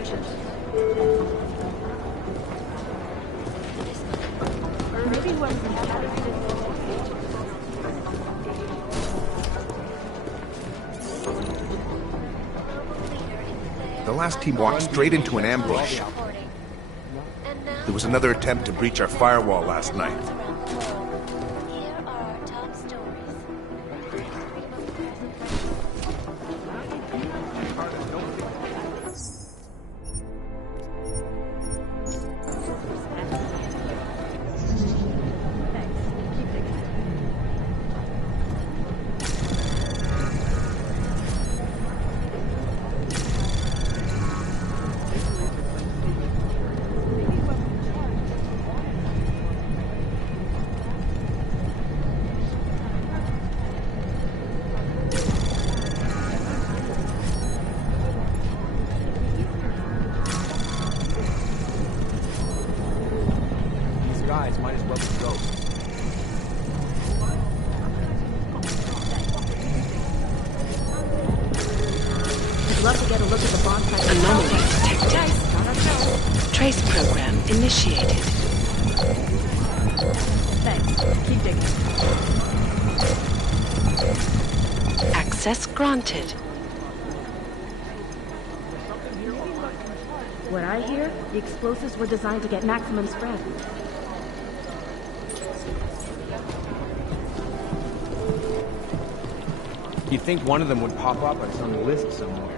version. Maybe what The last team walked straight into an ambush. There was another attempt to breach our firewall last night. Here are our top stories. Might as well go. I'd love to get a look at the bonfire. Anomaly detected. Trace program initiated. Thanks. Keep digging. Access granted. What I hear, the explosives were designed to get maximum spread. You'd think one of them would pop up on some list somewhere.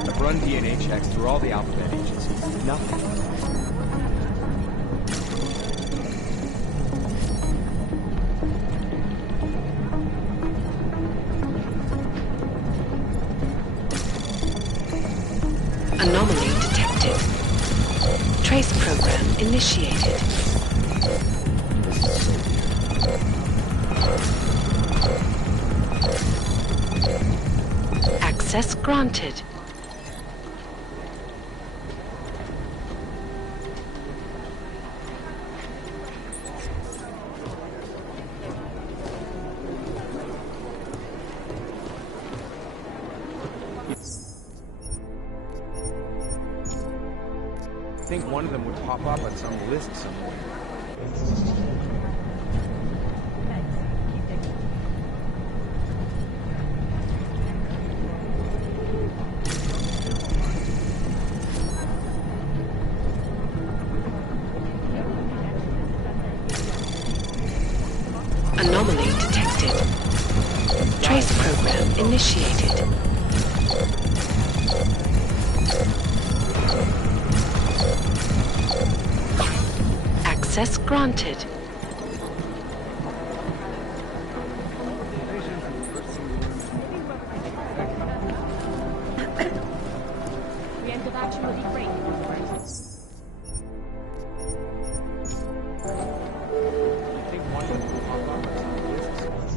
I've run DNA checks through all the alphabet agencies. Nothing. Anomaly detected. Trace program initiated. Access granted. I think one of them would pop up on some list somewhere. Anomaly detected. Trace program initiated. Access granted. Preemptive action would be great. I think one of them would pop up on some list somewhere.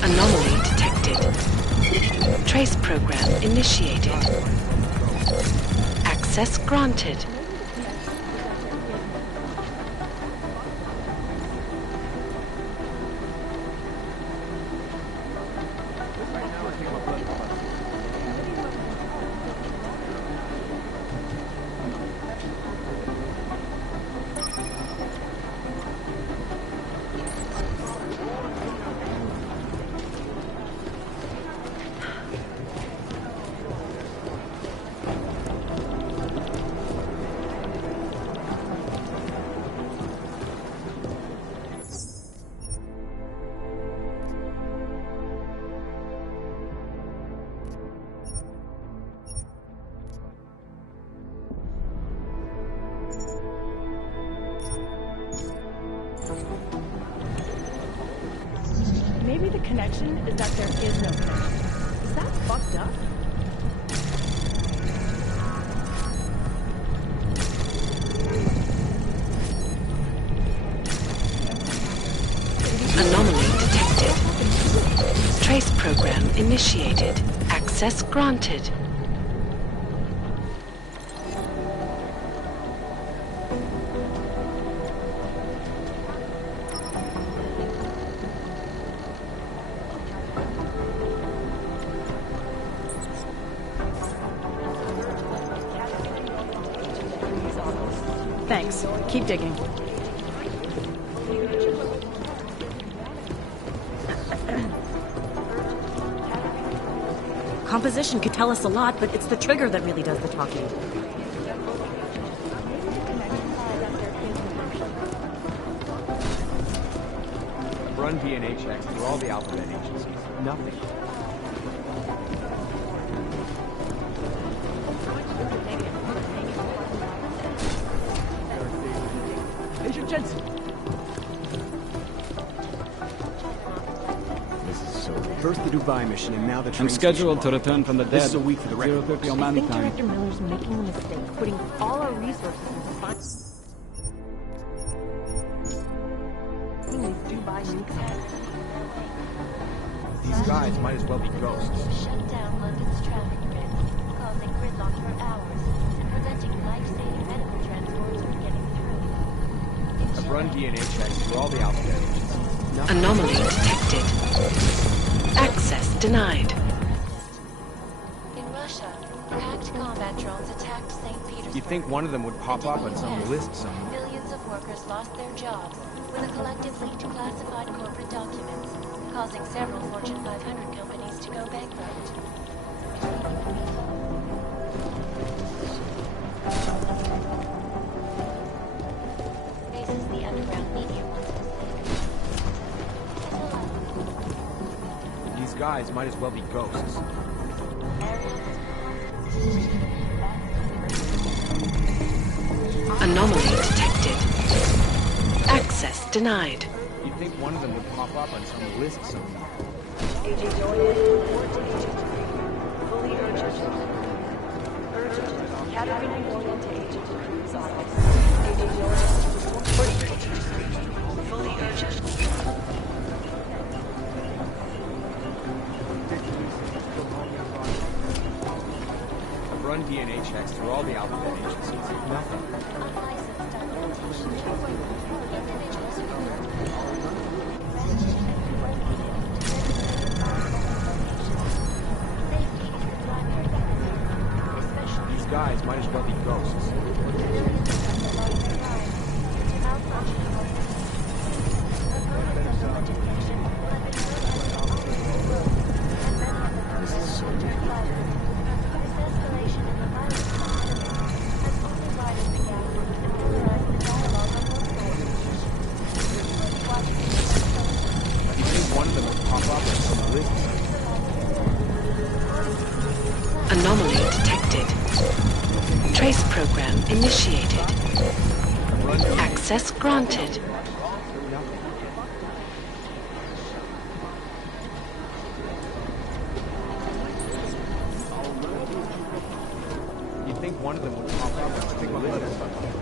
Anomaly detected. Trace program initiated. Access granted. connection is that there is no connection. Is that fucked up? Anomaly detected. Trace program initiated. Access granted. Thanks. Keep digging. Composition could tell us a lot, but it's the trigger that really does the talking. Run DNA checks through all the alphabet agencies. Nothing. Agent Jensen! First the Dubai mission, and now the train I'm scheduled to return from the dead. This is a week for the record. 0:30 I Oman think time. Director Miller's making a mistake, putting all our resources into finding these Dubai newcomers. These guys might as well be ghosts. Shut down London's traffic grid, causing gridlock for hours and preventing life-saving medical transports from getting through. I've run DNA checks through all the alphabet agencies. Nothing. Anomaly detected. Access denied. In Russia, hacked combat drones attacked St. Petersburg. You'd think one of them would pop up on some list somewhere. Millions of workers lost their jobs when the collective leaked classified corporate documents, causing several Fortune 500 companies to go bankrupt. Faces the underground media These guys might as well be ghosts. Anomaly detected. Access denied. You'd think one of them would pop up on some list somewhere. I've run DNA checks through all the alphabet agencies. Nothing. unlicensed documentation individuals who These guys might as well be ghosts. You think one of them would pop up on some list somewhere. Anomaly detected. Trace program initiated. Access granted. You'd think one of them would pop up and stick a list somewhere.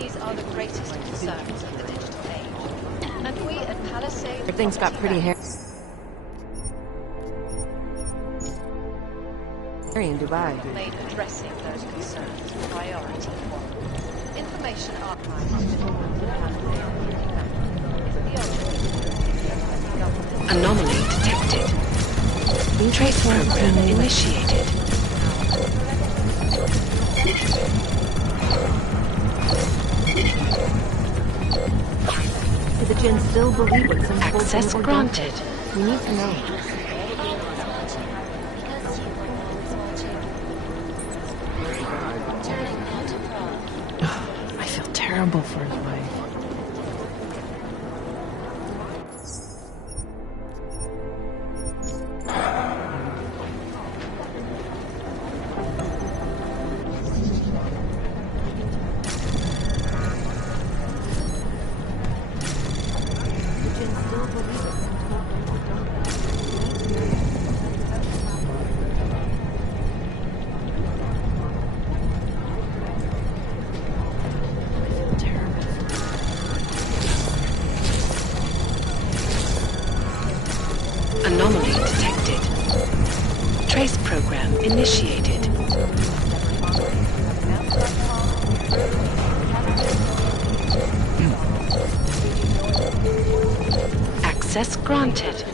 These are the greatest concerns of the digital age. And we at Palisade Everything's got pretty hair. In Dubai. made addressing those concerns priority one. Information archive is the object. Anomaly detected. Trace program initiated. Do the Jinn still believe what some Access granted. We need to know. Because you were always watching. Turning now to Prague. I feel terrible for his wife. Anomaly detected. Trace program initiated. Access granted.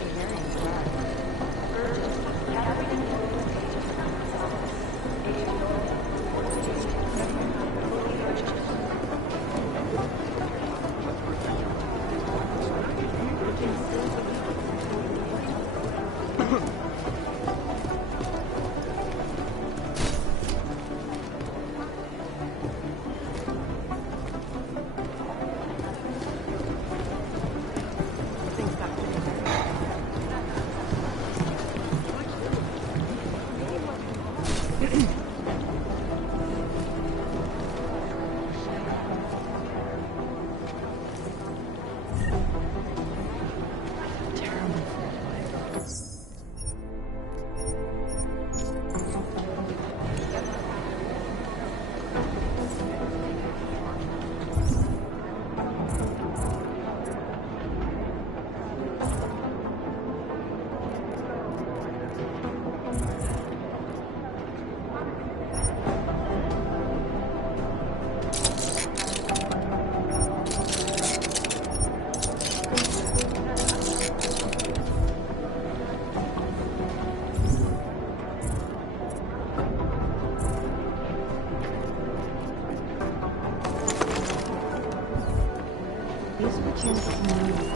These were Jinn's communities.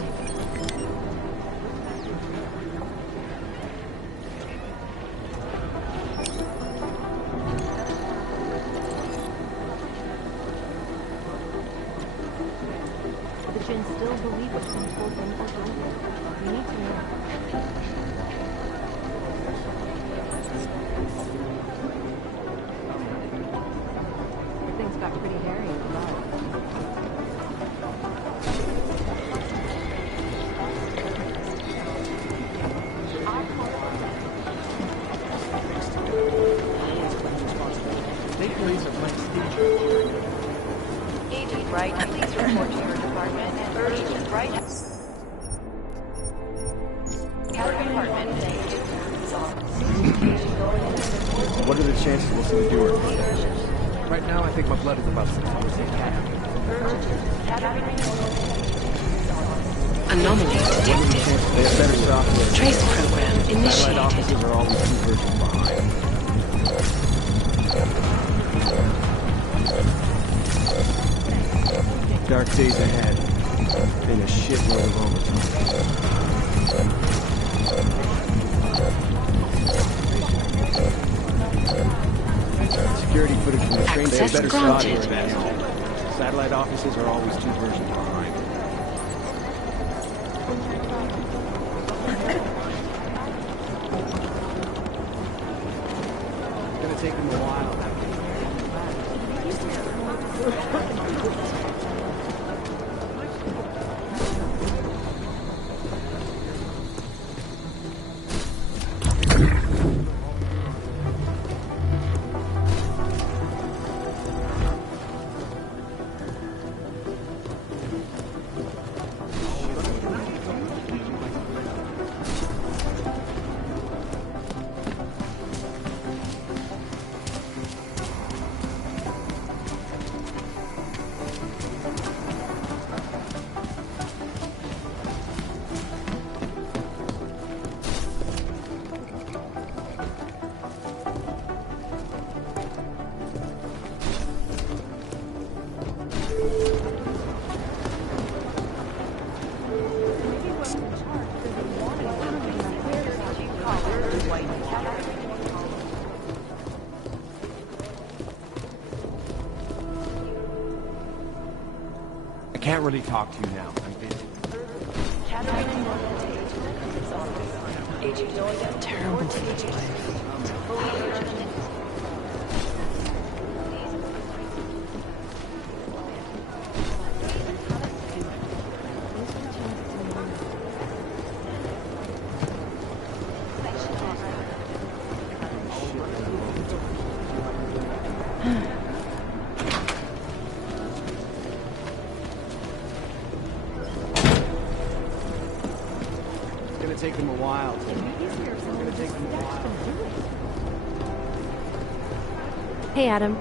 The Jinn still believe what some told them for granted. We need to know. Things got pretty hairy in the lab. State police are playing Steve. Agent Wright, please report to your department. Agent Wright. Department. What are the chances we'll see the doer? Right now, I think my blood is about 6%. Anomaly detected. They have better software. Trace program Satellite initiated. offices are always 2 versions behind. Dark days ahead. And a shitload of overtime. Security footage from the train. They have Access better granted. software. Satellite offices are always 2 versions behind. It's gonna take them a while. I can't really talk to you now. I'm busy. Terrible for this place. It's gonna take them a while. It's gonna take them a while. Hey, Adam.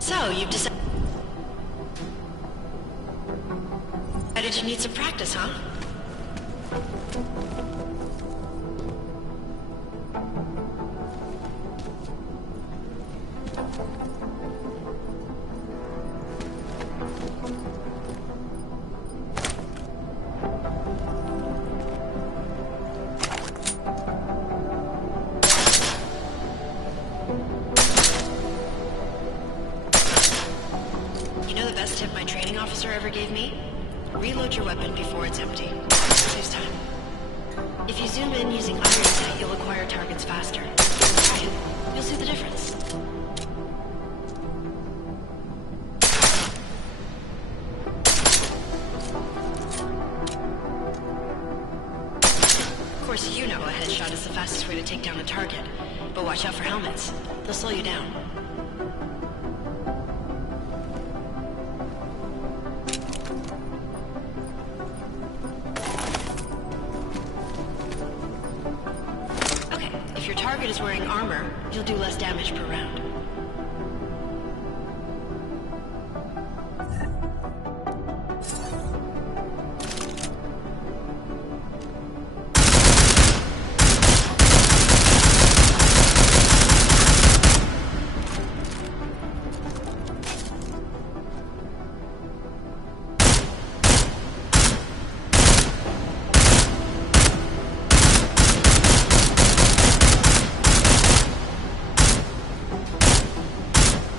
So, you've decided you need some practice, huh? You know the best tip my training officer ever gave me? Reload your weapon before it's empty. Saves time. If you zoom in using iron sight, you'll acquire targets faster. Try it. You'll see the difference. Of course, you know a headshot is the fastest way to take down a target. But watch out for helmets. They'll slow you down. If your target is wearing armor, you'll do less damage per round.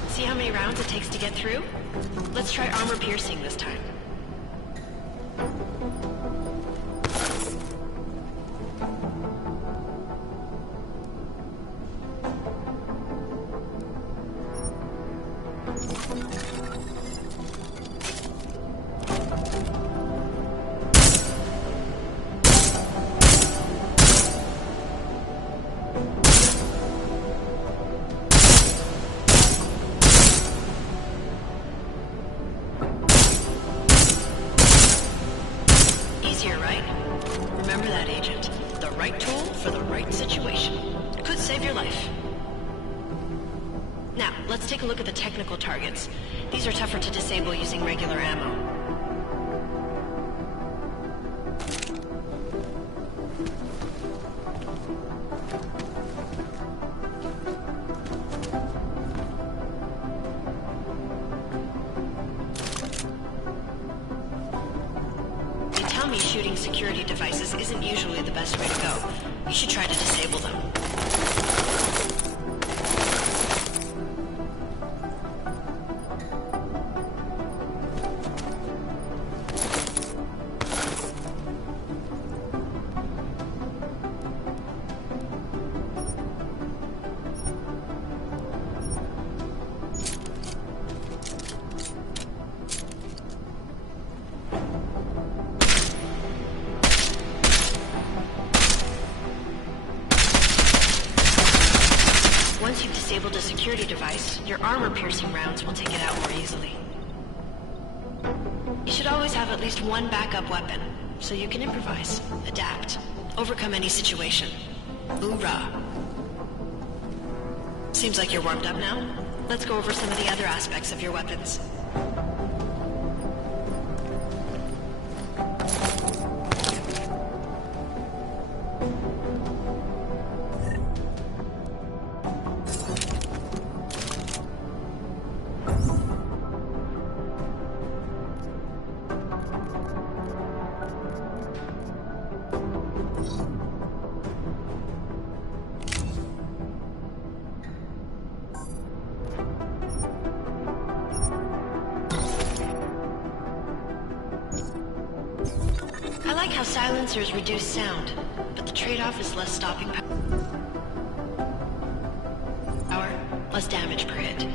See how many rounds it takes to get through? Let's try armor piercing this time. Easier, right? Remember that, Agent. The right tool for the right situation. Could save your life. Now, let's take a look at the technical targets. These are tougher to disable using regular ammo. They tell me shooting security devices isn't usually the best way to go. You should try to disable them. disabled a security device, your armor-piercing rounds will take it out more easily. You should always have at least one backup weapon, so you can improvise, adapt, overcome any situation. Hoorah! Seems like you're warmed up now. Let's go over some of the other aspects of your weapons. I like how silencers reduce sound, but the trade-off is less stopping power, less damage per hit.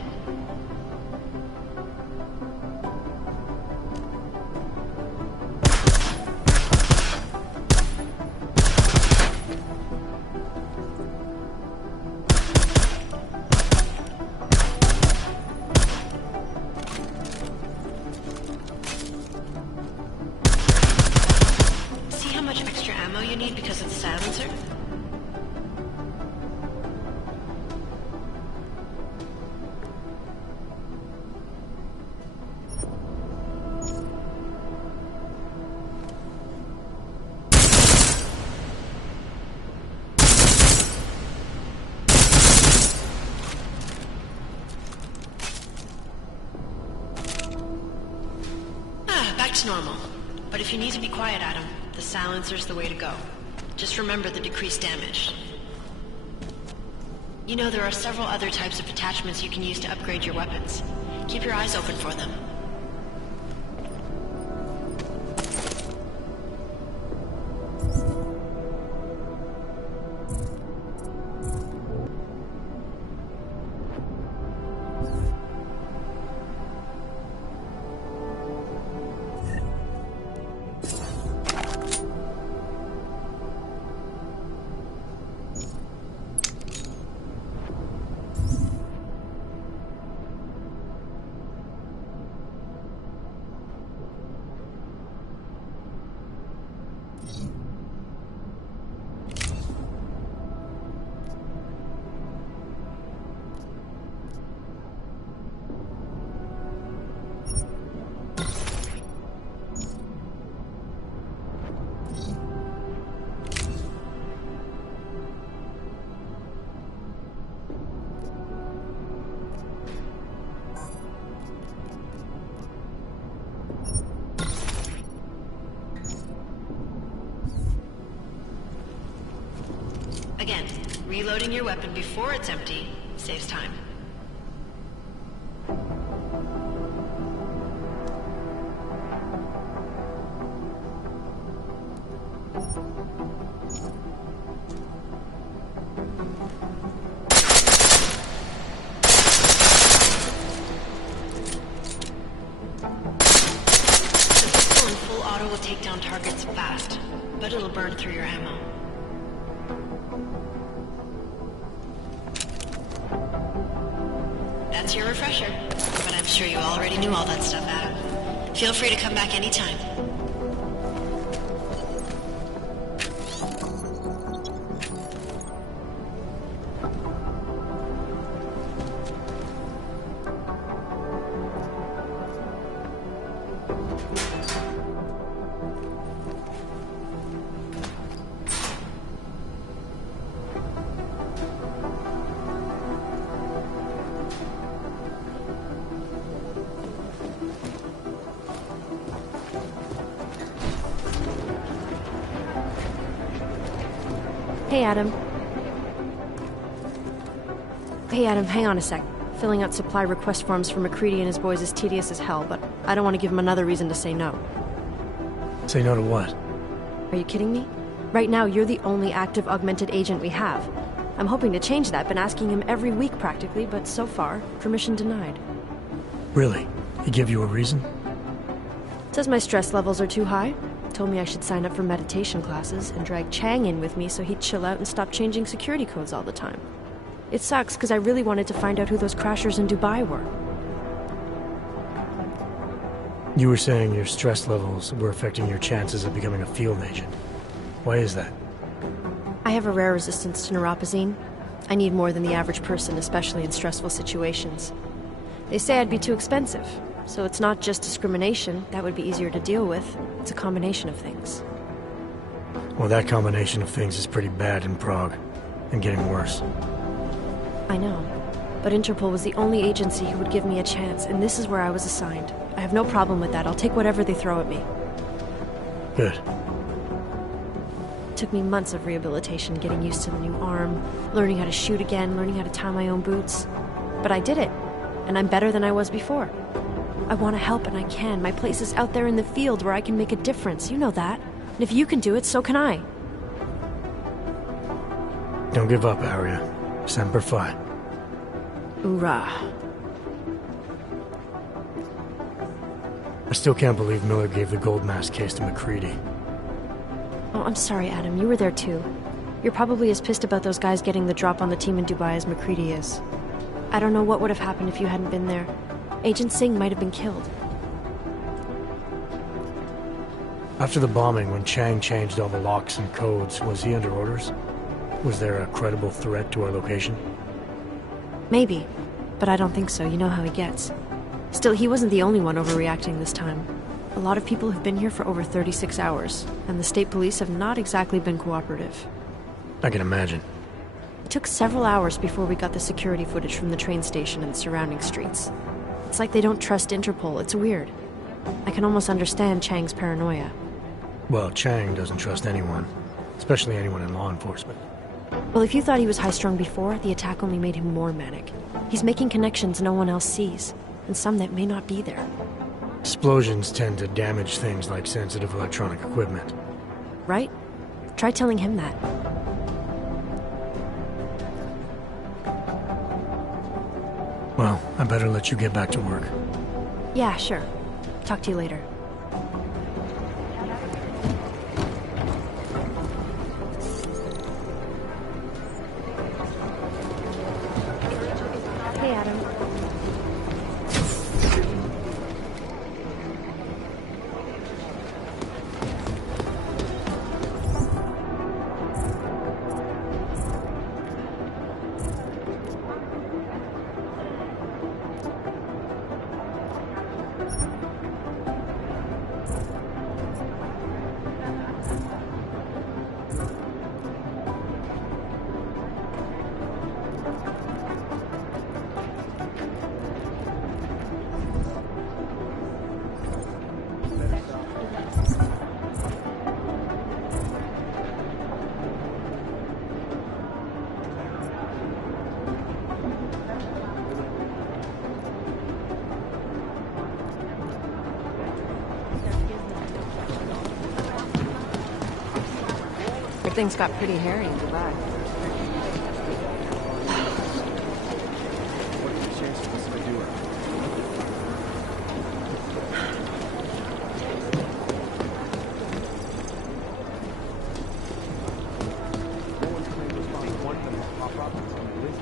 You need because of the silencer? Back to normal. But if you need to be quiet, Adam, the silencer's the way to go. Just remember the decreased damage. You know, there are several other types of attachments you can use to upgrade your weapons. Keep your eyes open for them. Again, reloading your weapon before it's empty saves time. The pistol in full auto will take down targets fast, but it'll burn through your ammo. That's your refresher, but I'm sure you already knew all that stuff, Adam. Feel free to come back anytime. Hey, Adam. Hey, Adam, hang on a sec. Filling out supply request forms for McCready and his boys is tedious as hell, but I don't want to give him another reason to say no. Say no to what? Are you kidding me? Right now, you're the only active augmented agent we have. I'm hoping to change that, been asking him every week practically, but so far, permission denied. Really? He give you a reason? Says my stress levels are too high. Told me I should sign up for meditation classes and drag Chang in with me so he'd chill out and stop changing security codes all the time. It sucks because I really wanted to find out who those crashers in Dubai were. You were saying your stress levels were affecting your chances of becoming a field agent. Why is that? I have a rare resistance to neuropazine. I need more than the average person, especially in stressful situations. They say I'd be too expensive, so it's not just discrimination. That would be easier to deal with. It's a combination of things. Well, that combination of things is pretty bad in Prague, and getting worse. I know, but Interpol was the only agency who would give me a chance, and this is where I was assigned. I have no problem with that. I'll take whatever they throw at me. Good. It took me months of rehabilitation, getting used to the new arm, learning how to shoot again, learning how to tie my own boots. But I did it, and I'm better than I was before. I want to help, and I can. My place is out there in the field where I can make a difference. You know that. And if you can do it, so can I. Don't give up, Aria. Semper Fi. Hoorah. I still can't believe Miller gave the gold mask case to McCready. Oh, I'm sorry, Adam. You were there too. You're probably as pissed about those guys getting the drop on the team in Dubai as McCready is. I don't know what would have happened if you hadn't been there. Agent Singh might have been killed. After the bombing, when Chang changed all the locks and codes, was he under orders? Was there a credible threat to our location? Maybe, but I don't think so. You know how he gets. Still, he wasn't the only one overreacting this time. A lot of people have been here for over 36 hours, and the state police have not exactly been cooperative. I can imagine. It took several hours before we got the security footage from the train station and surrounding streets. It's like they don't trust Interpol. It's weird. I can almost understand Chang's paranoia. Well, Chang doesn't trust anyone, especially anyone in law enforcement. Well, if you thought he was high-strung before, the attack only made him more manic. He's making connections no one else sees, and some that may not be there. Explosions tend to damage things like sensitive electronic equipment. Right? Try telling him that. Well, I better let you get back to work. Yeah, sure. Talk to you later. Hey, Adam. Things got pretty hairy in Dubai. What are the chances this will do it? No one's claimed responsibility. One of them has pop up on the list.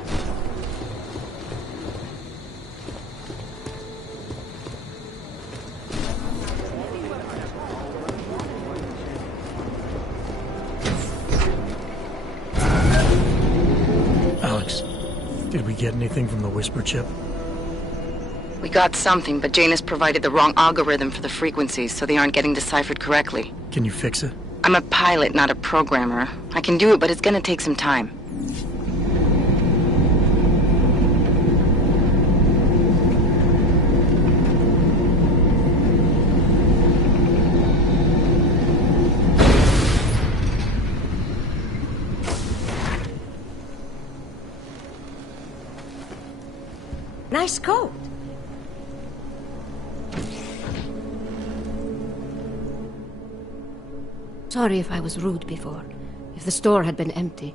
Did we get anything from the Whisper chip? We got something, but Janus provided the wrong algorithm for the frequencies, so they aren't getting deciphered correctly. Can you fix it? I'm a pilot, not a programmer. I can do it, but it's gonna take some time. Nice coat. Sorry if I was rude before. If the store had been empty.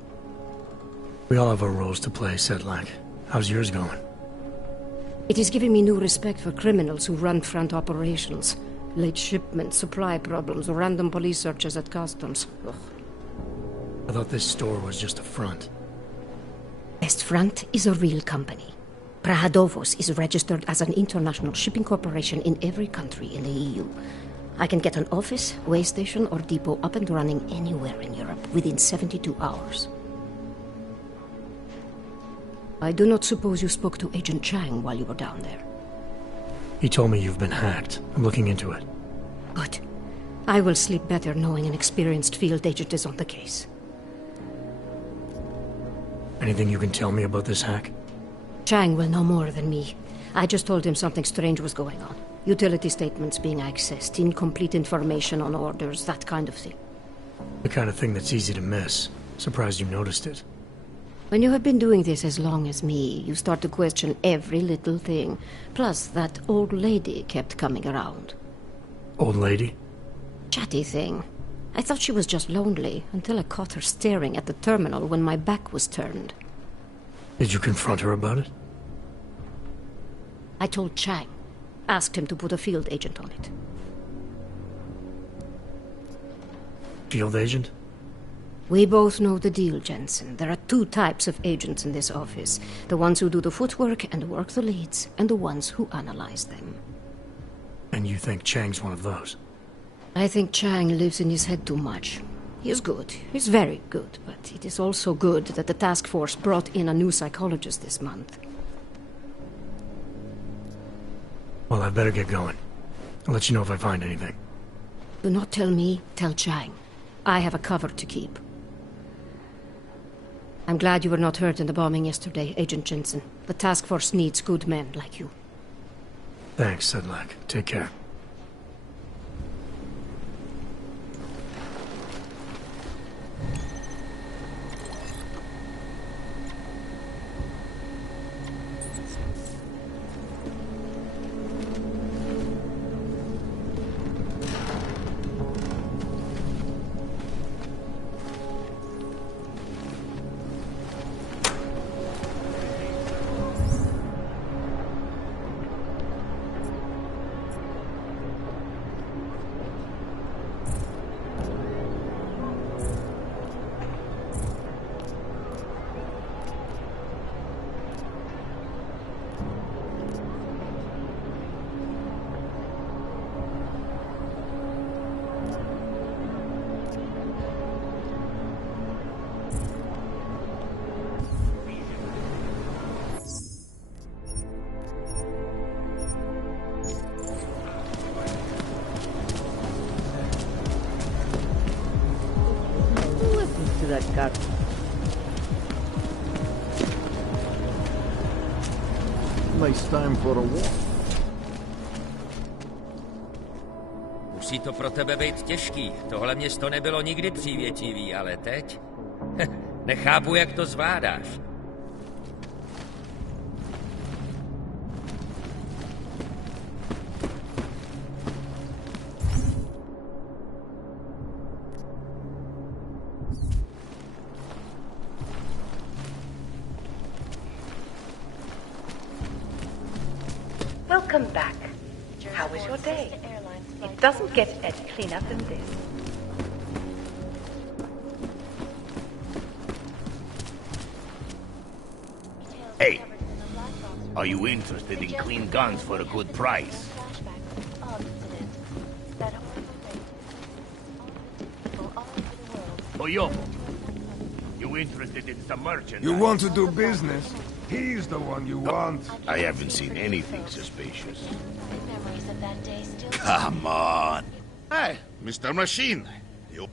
We all have our roles to play, Sedlak. How's yours going? It is giving me new respect for criminals who run front operations. Late shipments, supply problems, random police searches at customs. Ugh. I thought this store was just a front. I Front is a real company. Prahadovos is registered as an international shipping corporation in every country in the EU. I can get an office, way station, or depot up and running anywhere in Europe within 72 hours. I do not suppose you spoke to Agent Chang while you were down there. He told me you've been hacked. I'm looking into it. Good. I will sleep better knowing an experienced field agent is on the case. Anything you can tell me about this hack? Chang will know more than me. I just told him something strange was going on. Utility statements being accessed, incomplete information on orders, that kind of thing. The kind of thing that's easy to miss. Surprised you noticed it. When you have been doing this as long as me, you start to question every little thing. Plus, that old lady kept coming around. Old lady? Chatty thing. I thought she was just lonely, until I caught her staring at the terminal when my back was turned. Did you confront her about it? I told Chang. Asked him to put a field agent on it. Field agent? We both know the deal, Jensen. There are two types of agents in this office. The ones who do the footwork and work the leads, and the ones who analyze them. And you think Chang's one of those? I think Chang lives in his head too much. He is good. He's very good, but it is also good that the task force brought in a new psychologist this month. Well, I better get going. I'll let you know if I find anything. Do not tell me, tell Chang. I have a cover to keep. I'm glad you were not hurt in the bombing yesterday, Agent Jensen. The task force needs good men like you. Thanks, Sedlak. Take care. That car. Nice time for a walk. Musí to pro tebe být těžký. Tohle město nebylo nikdy přívětivý, ale teď? Nechápu, jak to zvládáš. Welcome back. How was your day? It doesn't get as clean up in this. Hey, are you interested in clean guns for a good price? Oyobo, you interested in some merchandise? You want to do business? He's the one you want. I haven't seen anything suspicious. Memories of that day still. Come on. Hey, Mr. Machine. You...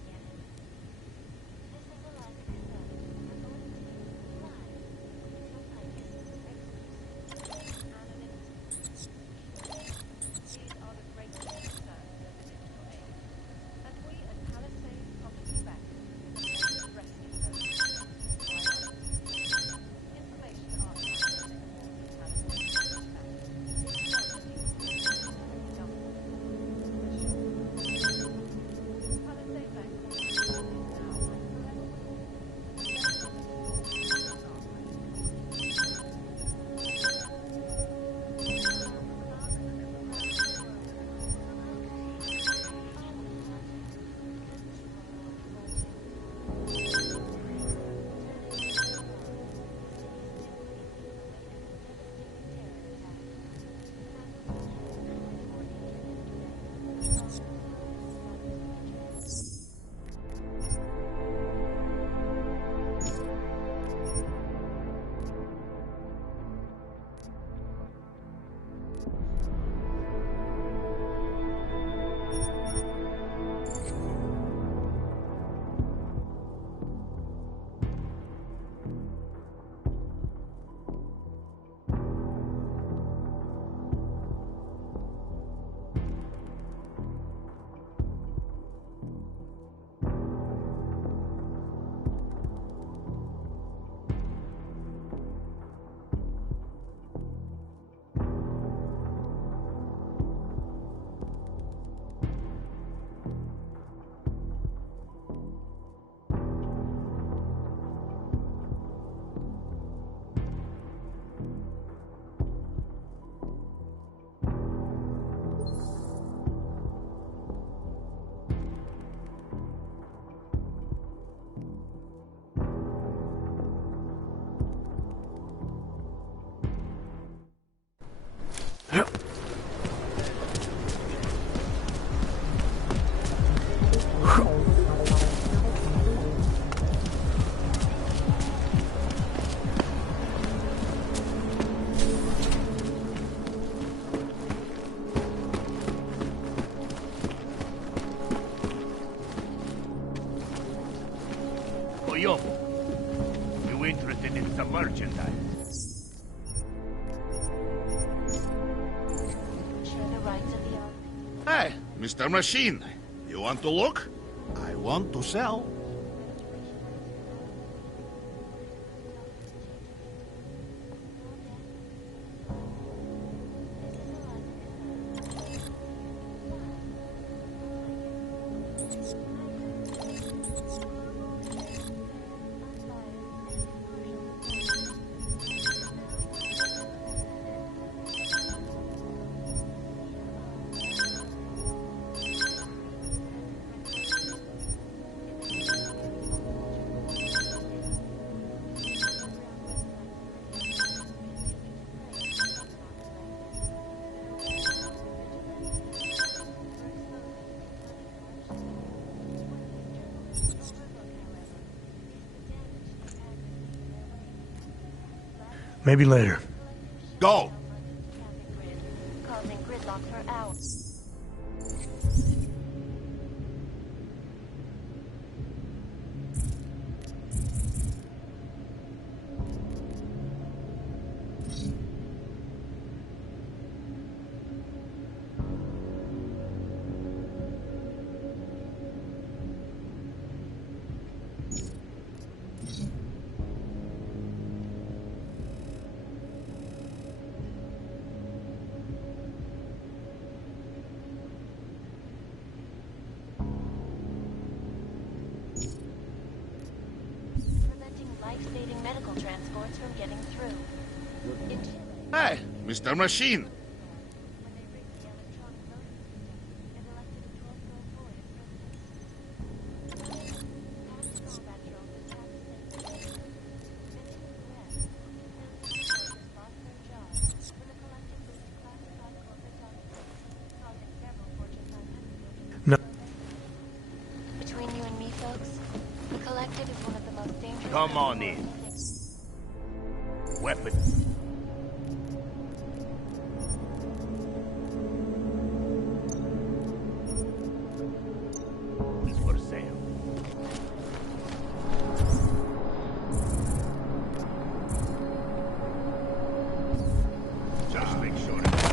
Yo, you interested in some merchandise? Share the rights of the art. Hey, Mr. Machine, you want to look? I want to sell. Maybe later. Go! Causing gridlock for hours. Life-saving medical transports from getting through. Hey, Mr. Machine. No. Between you and me, folks, the collective is one of the most dangerous. Come on in. Weapons. It's for sale. Just make sure it's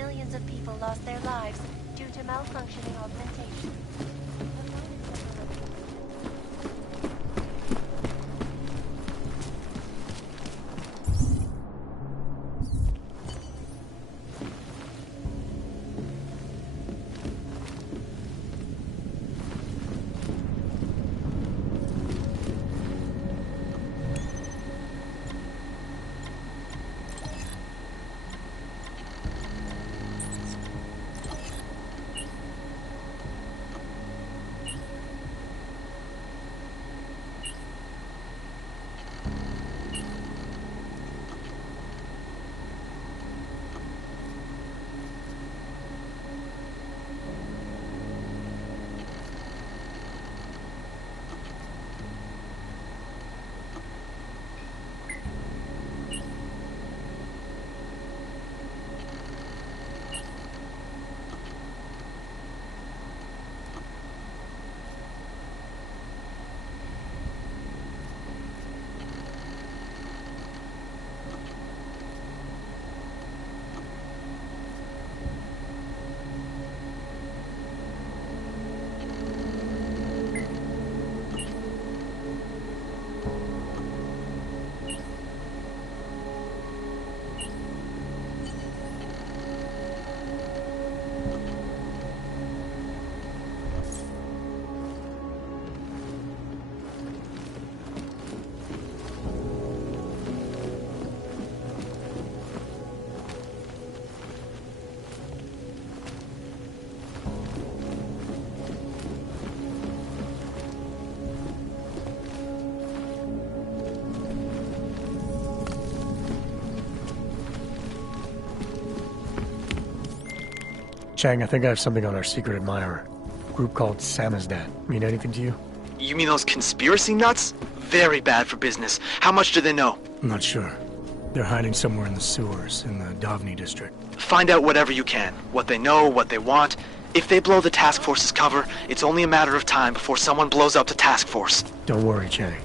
millions of people lost their lives due to malfunctioning augmentation. Chang, I think I have something on our secret admirer. A group called Samizdat. Mean anything to you? You mean those conspiracy nuts? Very bad for business. How much do they know? I'm not sure. They're hiding somewhere in the sewers, in the Davni district. Find out whatever you can. What they know, what they want. If they blow the task force's cover, it's only a matter of time before someone blows up the task force. Don't worry, Chang.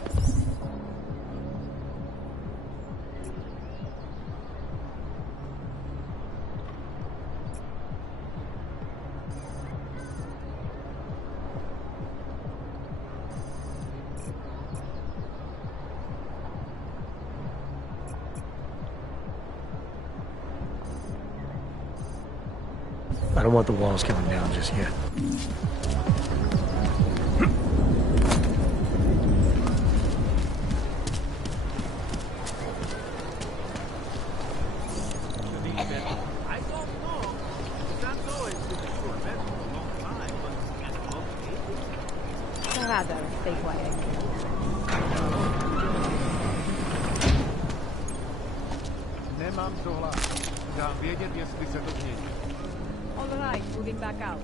I don't want the walls coming down just yet. Rather, stay quiet. Nemám souhlas. Dám vědět, jestli se to změní. All right, moving back out.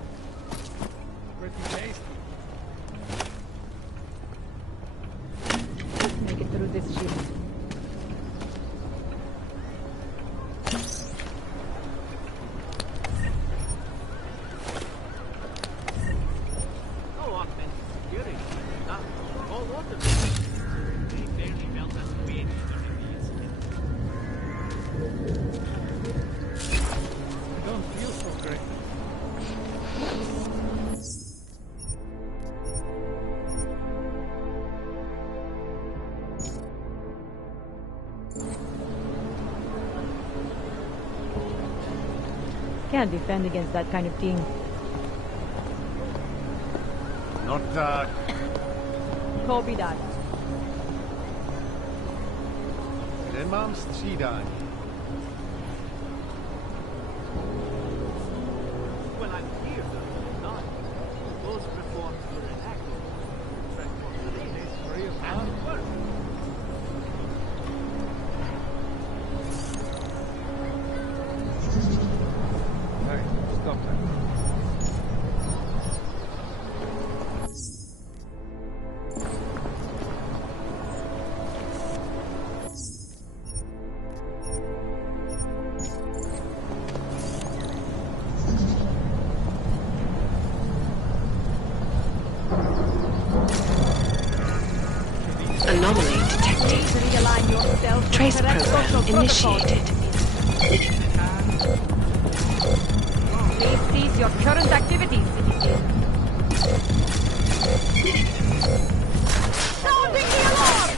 Pretty tasty. Let's make it through this shift. Can't defend against that kind of thing. Not Copy that. Nemám střídání. Well, I'm here, not. Those reforms were enacted. Responsibility is free of and work. Hey, stop that. Anomaly detected. Trace program initiated. Please cease your current activities. Sounding the alarm!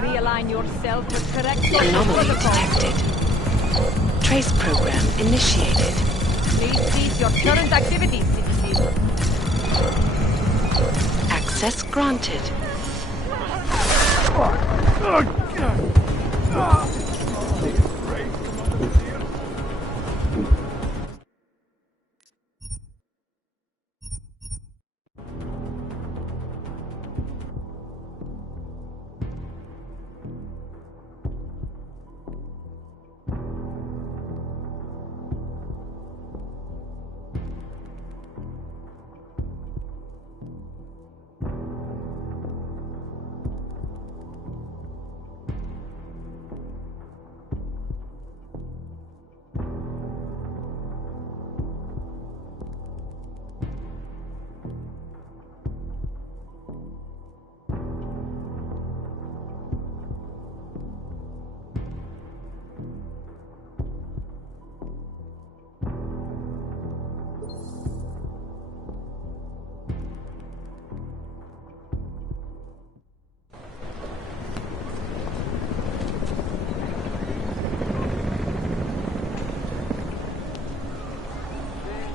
Realign yourself with correct Anomaly detected. Trace program initiated. Please cease your current activities, citizen. Access granted.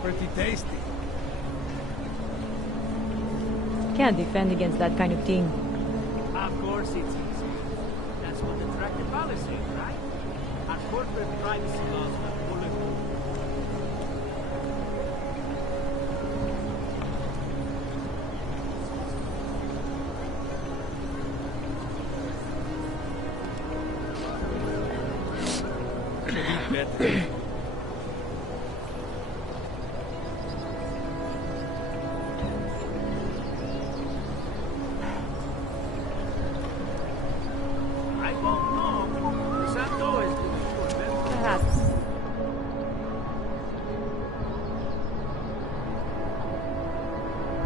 Pretty tasty. Can't defend against that kind of thing. Of course it's easy. That's what attracted Palisade, right? Our corporate privacy laws are bulletproof. Better. I won't know. Santo is Perhaps.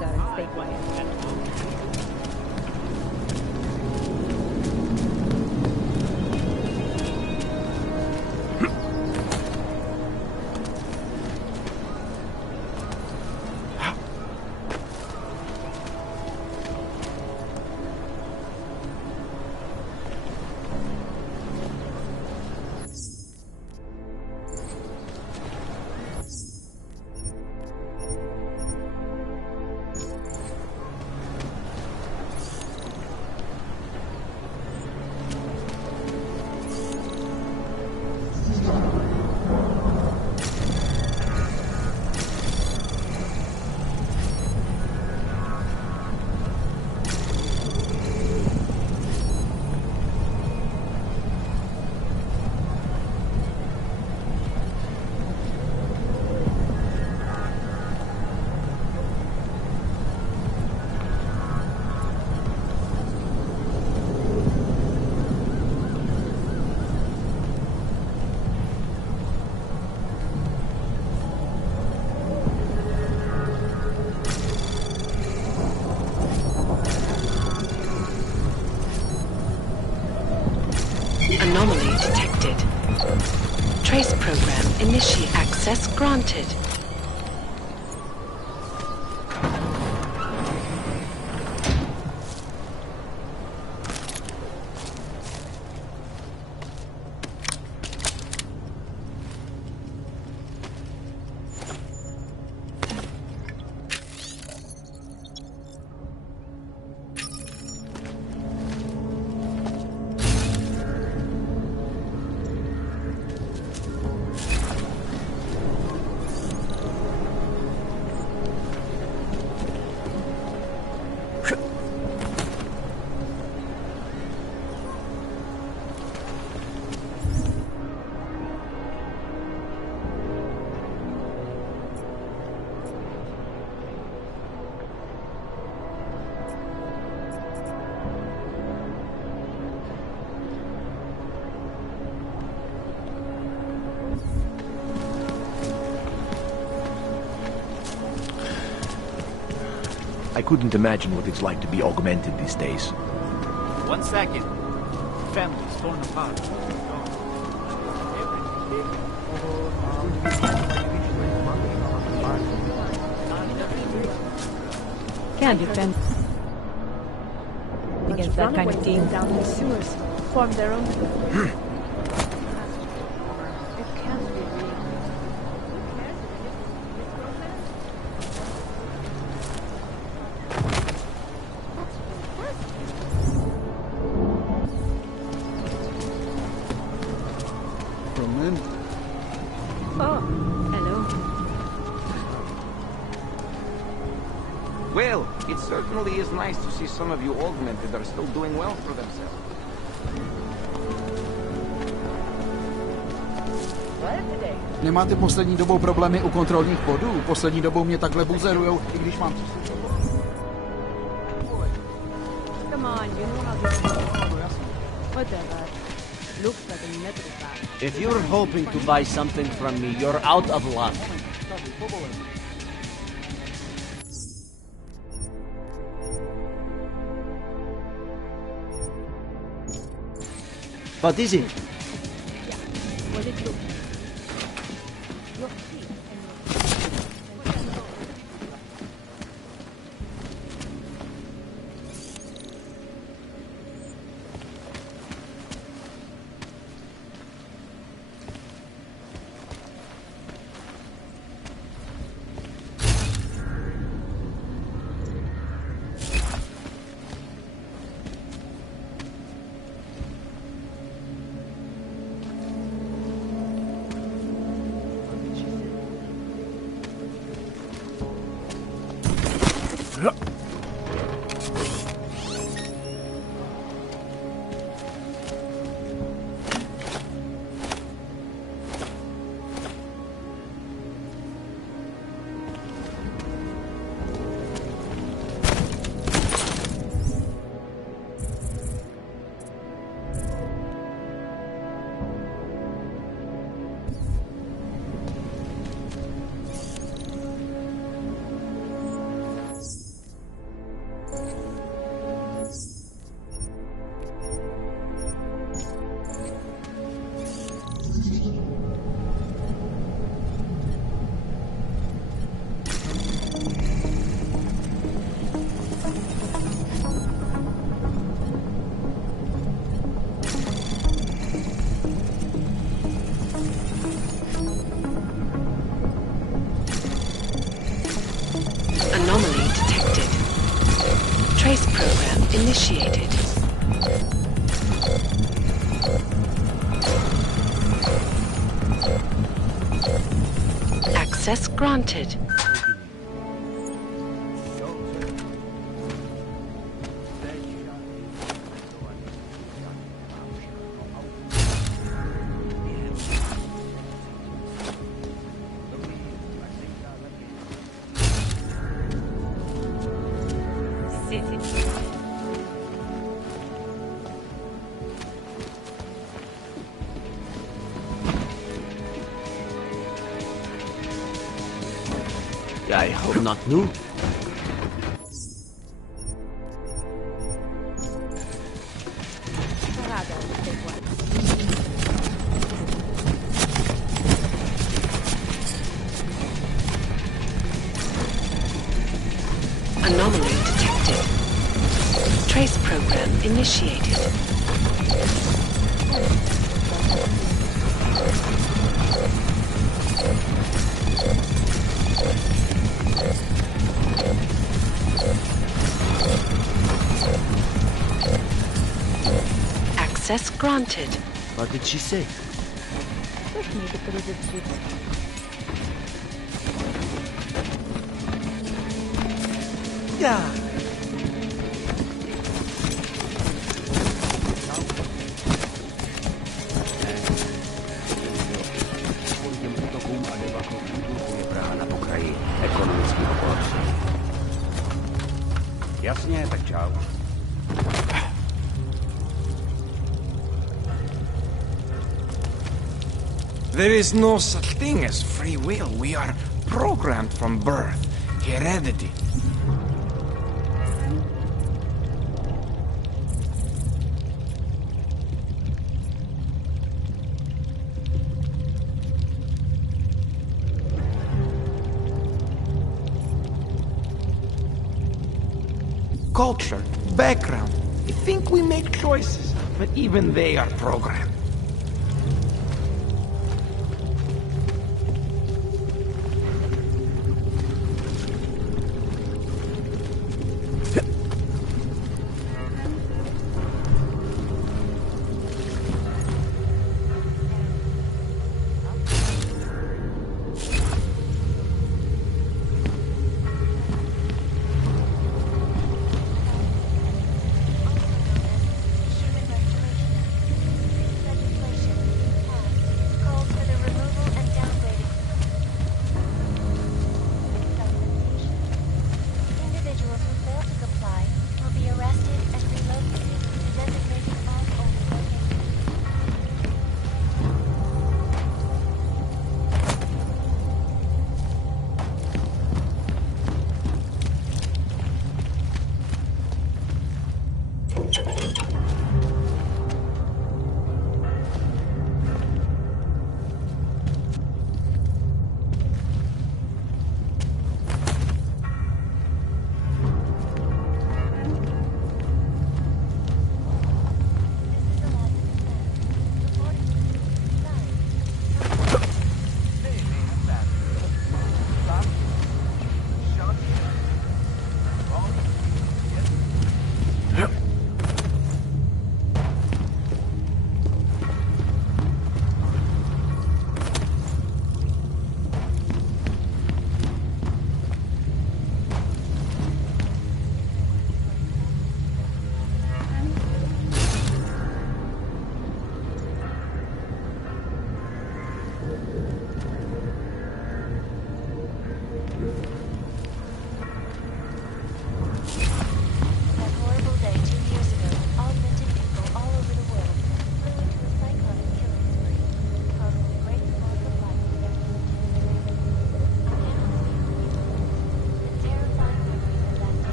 Gotta stay quiet. Anomaly detected. Trace program initiate access granted. I couldn't imagine what it's like to be augmented these days. 1 second. Family's torn apart. Can't defend against that kind of thing. Down in the sewers, form their own. It can't be real. From Oh, hello. Well, it certainly is nice to see some of you augmented are still doing well for themselves. Nemáte poslední dobou problémy u kontrolních bodů? Poslední dobou mě takhle buzerujou, i když mám Come on, you know how this goes. Whatever. Looks like a metro car. If you're hoping to buy something from me, you're out of luck. What is it? What it look? Anomaly detected. Trace program initiated. Access granted. I hope not new. Anomaly detected. Trace program initiated. Access granted. What did she say? Yeah. Jasně, tak čau. There is no such thing as free will. We are programmed from birth. Heredity. Culture, background. We think we make choices, but even they are programmed.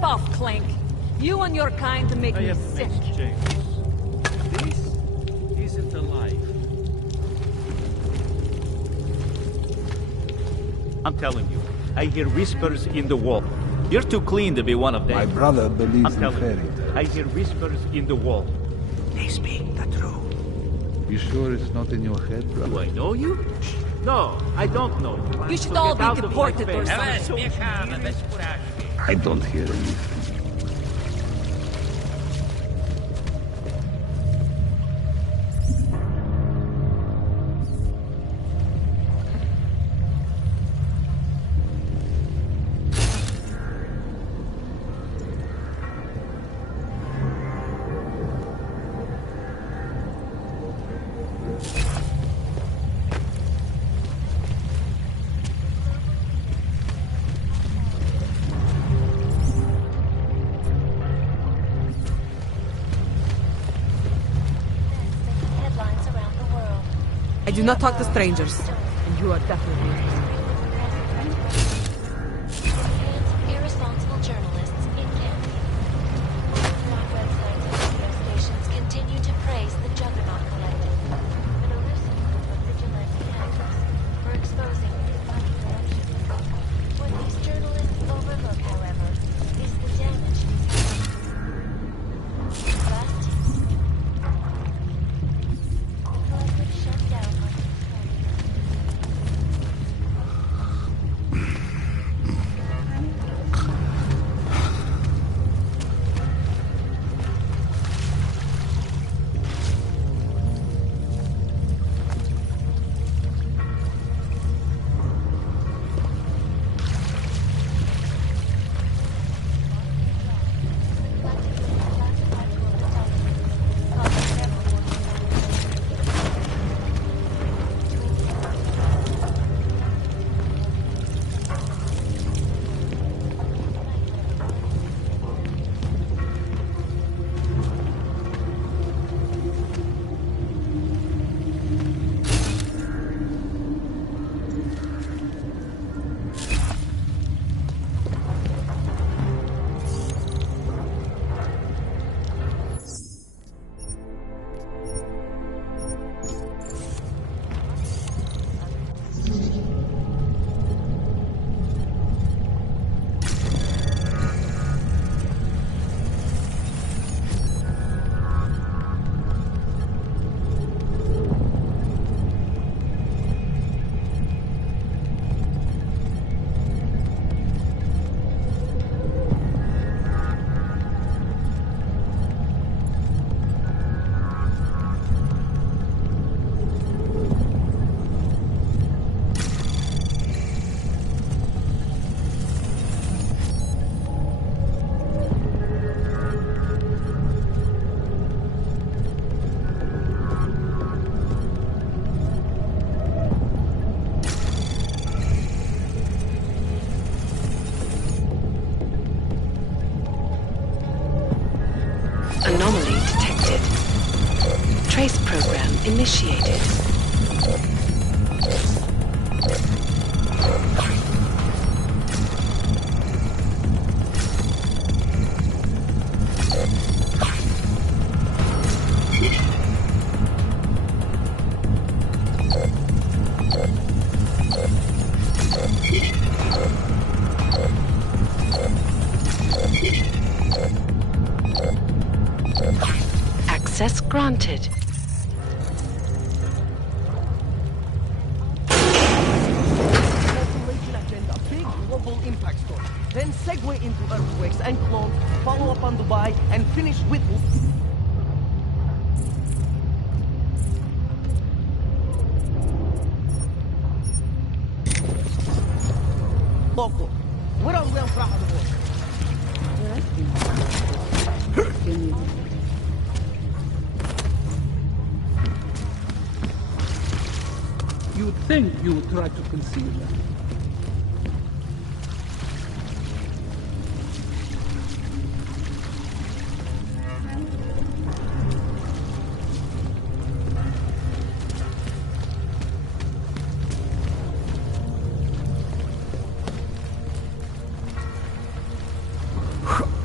Step off, Clank. You and your kind make me sick. James. This isn't alive. I'm telling you, I hear whispers in the wall. You're too clean to be one of them. My brother believes I'm in telling fairy you, tales. I hear whispers in the wall. They speak the truth. You sure it's not in your head, brother? Do I know you? No, I don't know you. You should So all get be out of my deported or face. something. I don't hear anything. I do not talk to strangers, and you are definitely Irresponsible journalists in Canada. Websites and radio stations continue to praise the Juggernaut Collective, an elusive group of vigilante hackers for exposing money corruption. What these journalists overlook, however, is the damage last the collective shut down Anomaly detected. Trace program initiated. Access granted. Population agenda, big global impact story. Then segue into earthquakes and clones, follow up on Dubai, and finish with... Local. Where are we on top of the world? You'd think you would try to conceal that. Huh.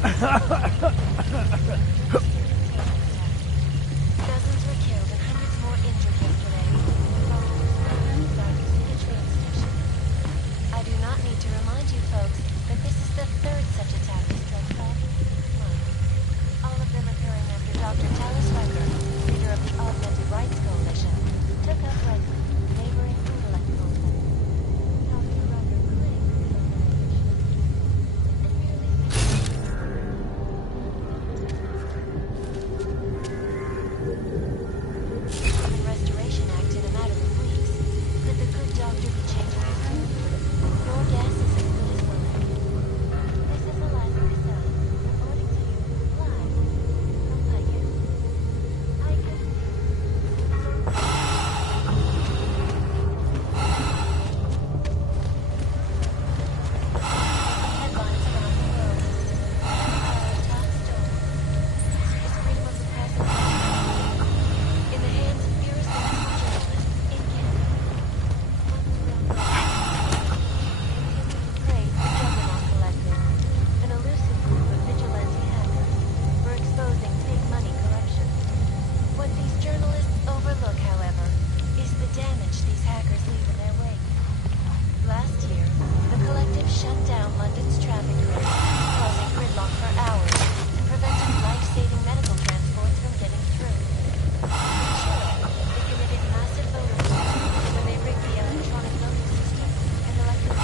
Dozens were killed and hundreds more injured yesterday. I do not need to remind you folks that this is the third such attack this dreadful month. All of them occurring after Dr. Talis Riker, leader of the Augmented Rights Coalition, took up Riker, neighboring intellect concept. Dr. Riker claimed Human Restoration Act in a matter of weeks. Could the good doctor be changing his tune? Your guess is as good as mine. This is Eliza Cassell, reporting to you live from Piken. Piken. Headlines around the world. Our top story. Is freedom of the press in the hands of irresponsible journalists in Canada. Praise the Juggernaut Collective, an elusive group of vigilante hackers for exposing big money corruption. What these journalists overlook, however, is the damage these hackers leave in their wake. Last year, the collective shut down London's traffic grid, causing gridlock for hours and preventing life-saving medical transports from getting through. In Chile, they committed massive voter fraud when they rigged the electronic voting system and elected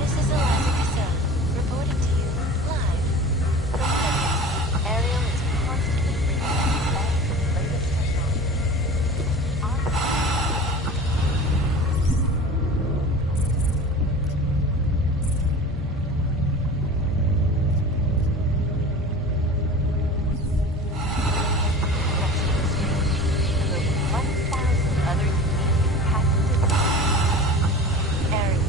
This is Eliza Cassell, reporting to you live from Piken. Ariel is constantly bringing you all the latest technology. And over 1,000 other unique patented Ariel.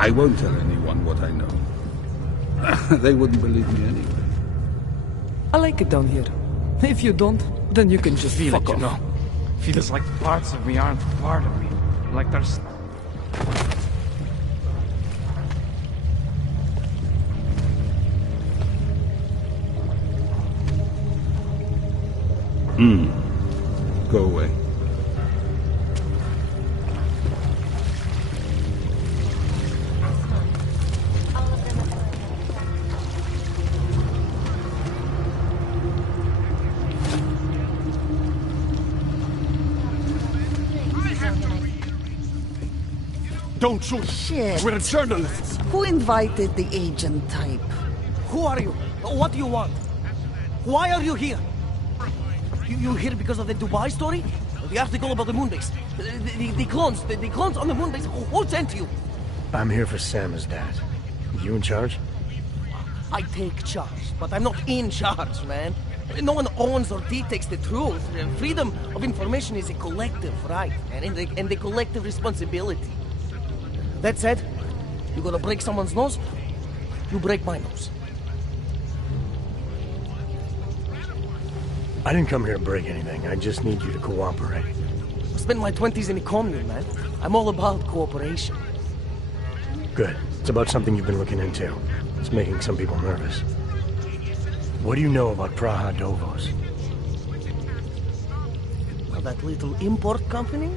I won't tell anyone what I know. They wouldn't believe me anyway. I like it down here. If you don't, then you can just Feel fuck it, you off. know. Feels like parts of me aren't part of me. Like there's... Go away. Don't shoot! Shit. We're journalists! Who invited the agent type? Who are you? What do you want? Why are you here? You here because of the Dubai story? The article about the moon base? The clones on the moon base? Who sent you? I'm here for Samizdat. You in charge? I take charge, but I'm not in charge, man. No one owns or dictates the truth. Freedom of information is a collective right, and a collective responsibility. That said, you gonna break someone's nose? You break my nose. I didn't come here to break anything. I just need you to cooperate. I spent my 20s in a commune, man. I'm all about cooperation. Good. It's about something you've been looking into. It's making some people nervous. What do you know about Pravdovos? Well, that little import company?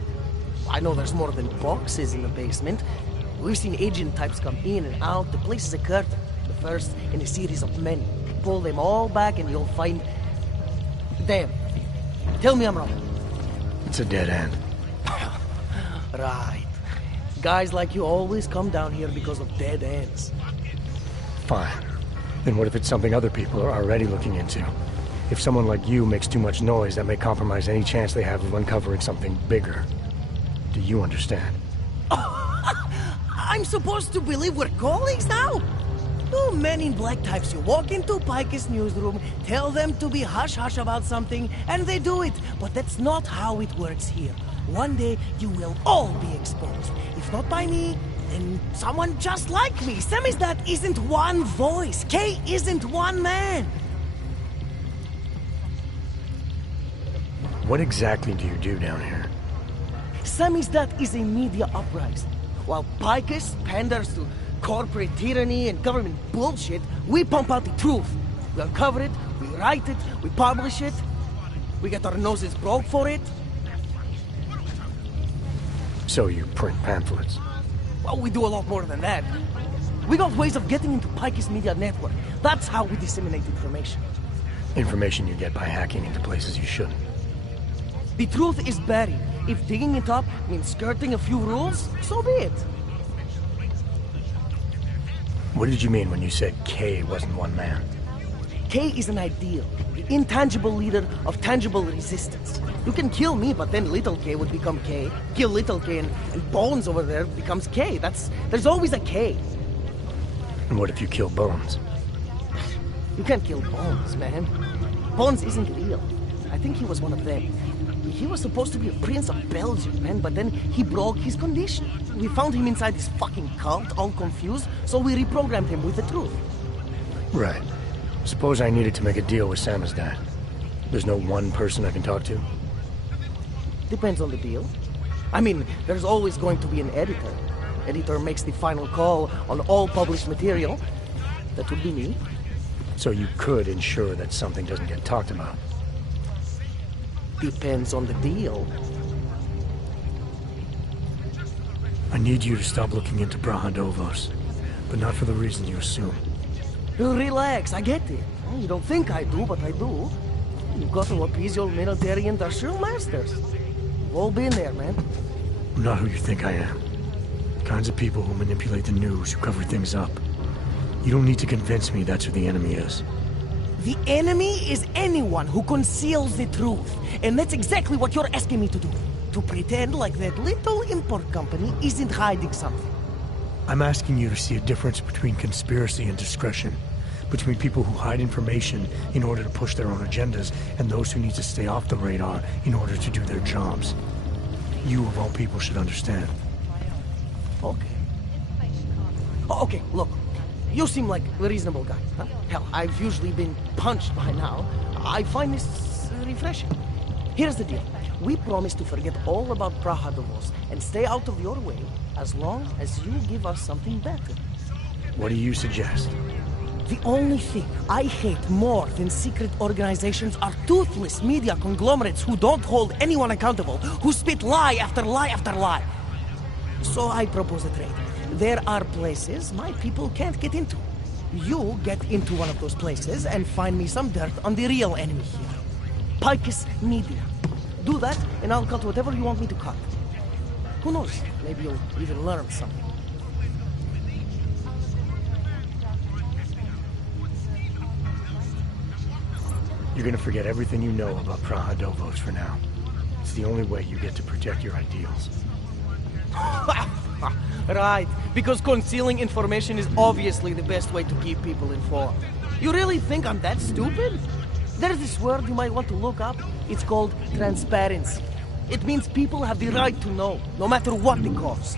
I know there's more than boxes in the basement. We've seen agent types come in and out. The place is a curtain. The first in a series of many. Pull them all back and you'll find... Damn. Tell me I'm wrong. It's a dead end. Right. Guys like you always come down here because of dead ends. Fine. Then what if it's something other people are already looking into? If someone like you makes too much noise, that may compromise any chance they have of uncovering something bigger. Do you understand? I'm supposed to believe we're colleagues now? Oh, men in black types, you walk into Pike's newsroom, tell them to be hush-hush about something, and they do it. But that's not how it works here. One day, you will all be exposed. If not by me, then someone just like me. Samizdat isn't one voice. K isn't one man. What exactly do you do down here? Samizdat is a media uprising. While Picus panders to corporate tyranny and government bullshit, we pump out the truth. We uncover it, we write it, we publish it. We get our noses broke for it. So you print pamphlets? Well, we do a lot more than that. We got ways of getting into Pike's media network. That's how we disseminate information. Information you get by hacking into places you shouldn't. The truth is buried. If digging it up means skirting a few rules, so be it. What did you mean when you said K wasn't one man? K is an ideal, the intangible leader of tangible resistance. You can kill me, but then little K would become K. Kill little K and Bones over there becomes K. There's always a K. And what if you kill Bones? You can't kill Bones, man. Bones isn't real. I think he was one of them. He was supposed to be a prince of Belgium, man, but then he broke his condition. We found him inside this fucking cult, all confused, so we reprogrammed him with the truth. Right. Suppose I needed to make a deal with Samizdat. There's no one person I can talk to? Depends on the deal. I mean, there's always going to be an editor. Editor makes the final call on all published material. That would be me. So you could ensure that something doesn't get talked about? Depends on the deal. I need you to stop looking into Pravdovos, but not for the reason you assume. Relax, I get it. You don't think I do, but I do. You've got to appease your military industrial masters. We've all been there, man. I'm not who you think I am. The kinds of people who manipulate the news, who cover things up. You don't need to convince me that's who the enemy is. The enemy is anyone who conceals the truth. And that's exactly what you're asking me to do. To pretend like that little import company isn't hiding something. I'm asking you to see a difference between conspiracy and discretion. Between people who hide information in order to push their own agendas and those who need to stay off the radar in order to do their jobs. You, of all people, should understand. Okay. Okay, look. You seem like a reasonable guy, huh? Hell, I've usually been punched by now. I find this refreshing. Here's the deal. We promise to forget all about Praha Davos and stay out of your way as long as you give us something better. What do you suggest? The only thing I hate more than secret organizations are toothless media conglomerates who don't hold anyone accountable, who spit lie after lie after lie. So I propose a trade. There are places my people can't get into. You get into one of those places and find me some dirt on the real enemy here. Picus Media. Do that, and I'll cut whatever you want me to cut. Who knows? Maybe you'll even learn something. You're gonna forget everything you know about Praha Davos for now. It's the only way you get to protect your ideals. Right, because concealing information is obviously the best way to keep people informed. You really think I'm that stupid? There's this word you might want to look up. It's called transparency. It means people have the right to know, no matter what the cost.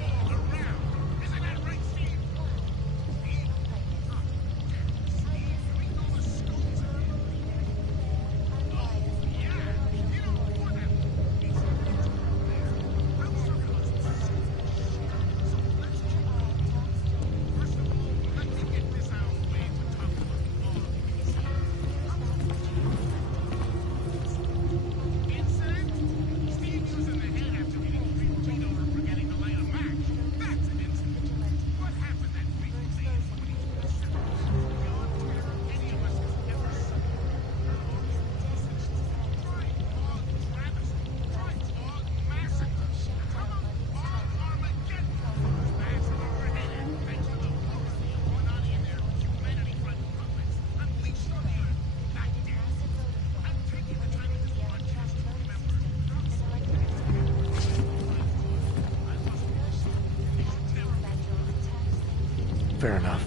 Fair enough,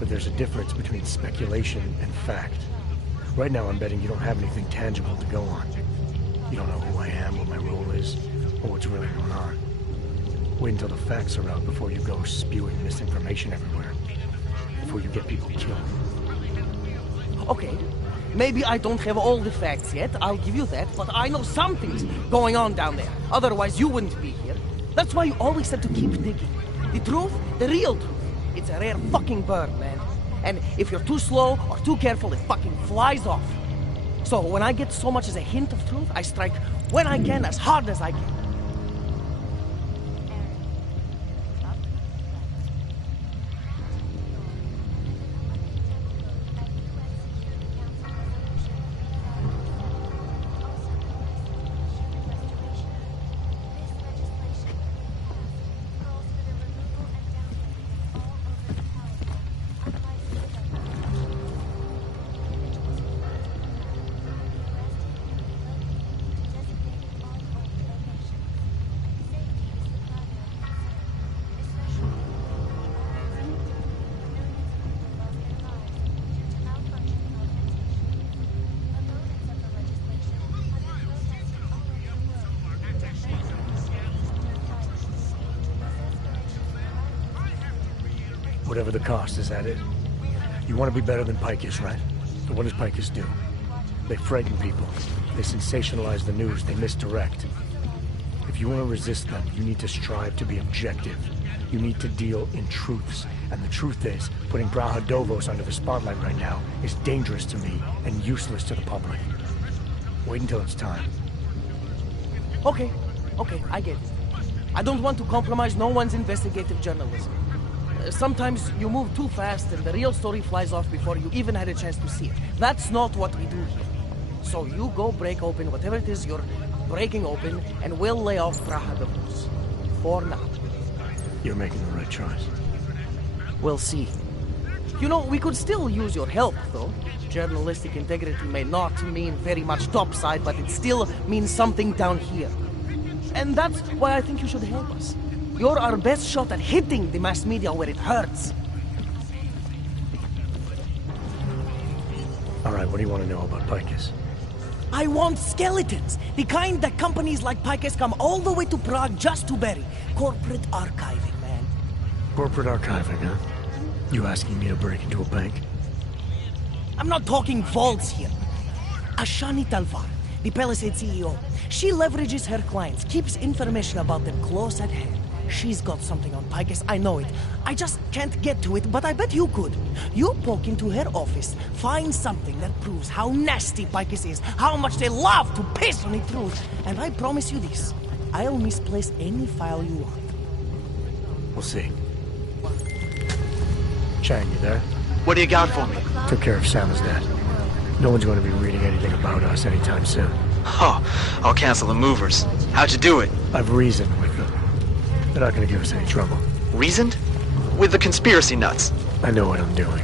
but there's a difference between speculation and fact. Right now I'm betting you don't have anything tangible to go on. You don't know who I am, what my role is, or what's really going on. Wait until the facts are out before you go spewing misinformation everywhere. Before you get people killed. Okay, maybe I don't have all the facts yet, I'll give you that, but I know something's going on down there. Otherwise you wouldn't be here. That's why you always have to keep digging. The truth, the real truth. It's a rare fucking bird, man. And if you're too slow or too careful, it fucking flies off. So when I get so much as a hint of truth, I strike when I can, as hard as I can. Whatever the cost, is that it? You want to be better than Picus, right? So what does Picus do? They frighten people. They sensationalize the news. They misdirect. If you want to resist them, you need to strive to be objective. You need to deal in truths. And the truth is, putting Praha Davos under the spotlight right now is dangerous to me and useless to the public. Wait until it's time. Okay, I get it. I don't want to compromise no one's investigative journalism. Sometimes you move too fast and the real story flies off before you even had a chance to see it. That's not what we do here. So you go break open whatever it is you're breaking open, and we'll lay off Praha Davos. For now. You're making the right choice. We'll see. You know, we could still use your help, though. Journalistic integrity may not mean very much topside, but it still means something down here. And that's why I think you should help us. You're our best shot at hitting the mass media where it hurts. All right, what do you want to know about Picus? I want skeletons. The kind that companies like Picus come all the way to Prague just to bury. Corporate archiving, man. Corporate archiving, huh? You asking me to break into a bank? I'm not talking vaults here. Ashani Talvar, the Palisade CEO. She leverages her clients, keeps information about them close at hand. She's got something on Picus, I know it. I just can't get to it, but I bet you could. You poke into her office, find something that proves how nasty Picus is, how much they love to piss on the truth, and I promise you this, I'll misplace any file you want. We'll see. Chang, you there? What do you got for me? Took care of Sam's dad. No one's going to be reading anything about us anytime soon. Oh, I'll cancel the movers. How'd you do it? I've reasoned with them. They're not going to give us any trouble. Reasoned? With the conspiracy nuts. I know what I'm doing.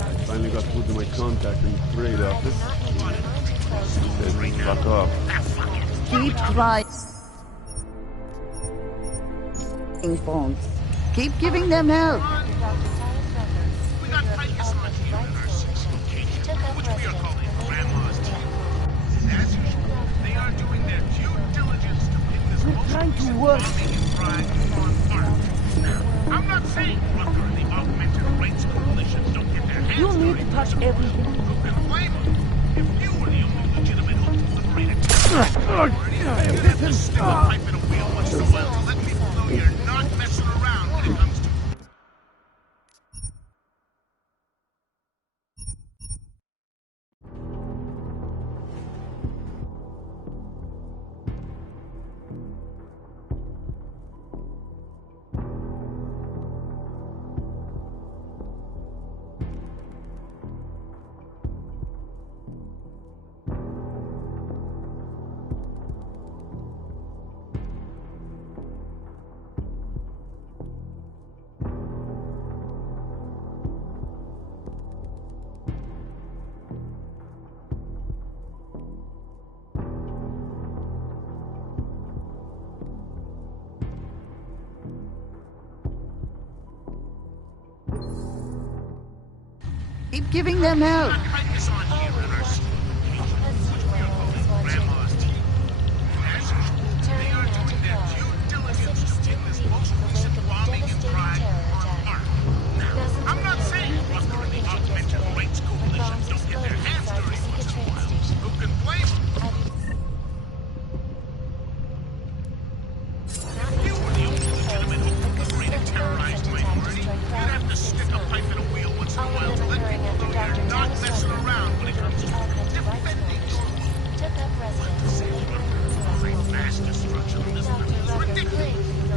I finally got through to my contact in the trade office. He said, fuck off. Keep trying. Phones. Keep giving them help. We got Picus on here in our 6th location, which we are calling Grandma's Team. And as usual, they are doing their due diligence to pin this bullshit work. I'm not saying Rucker and the Augmented Rights Coalition don't get their hands You dirty. need to touch everything. Who can blame them? If you were the only legitimate hope to liberate a territory, you'd have to stick a pipe in a wheel once in a while to let people know you're not messing around when it comes to... Keep giving them help. Picus on here in our 6th location, which we are calling Grandma's Team. And as usual, they are doing their due diligence to pin this most recent bombing and crime on Mark. Now, I'm not saying Rucker and the Augmented Rights Coalition don't get their hands dirty once in a while. Who can blame them? If you were the only legitimate hope to liberate a terrorized minority, you'd have to stick a pipe in a wheel once in a while to let people know you're not messing around when it comes to defending your mass destruction of this country is ridiculous.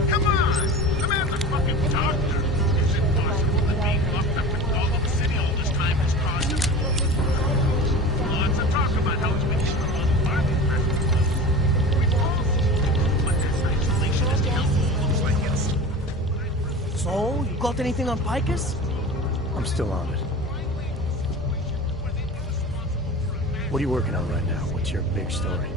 Come on! Command the fucking doctor! Is it possible that being locked up in Gotham City all this time has caused us? Lots of talk about how it's been hit from other market pressures. We've all seen, but this isolation is looks like it's... So, you got anything on Picus? I'm still on it. What are you working on right now? What's your big story?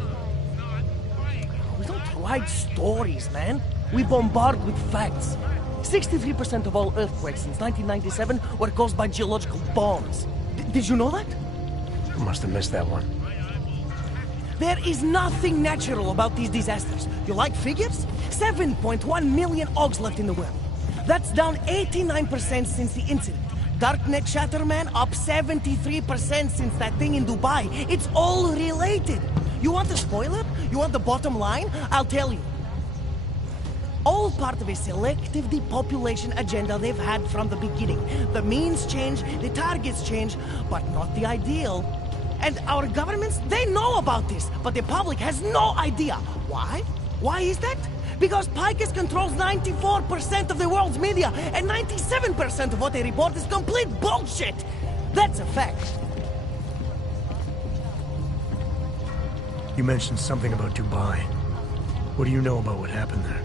We don't write stories, man. We bombard with facts. 63% of all earthquakes since 1997 were caused by geological bombs. Did you know that? I must have missed that one. There is nothing natural about these disasters. You like figures? 7.1 million Augs left in the world. That's down 89% since the incident. Darknet Shatterman up 73% since that thing in Dubai. It's all related. You want a spoiler? You want the bottom line? I'll tell you. All part of a selective depopulation agenda they've had from the beginning. The means change, the targets change, but not the ideal. And our governments, they know about this, but the public has no idea. Why? Why is that? Because Picus controls 94% of the world's media, and 97% of what they report is complete bullshit! That's a fact. You mentioned something about Dubai. What do you know about what happened there?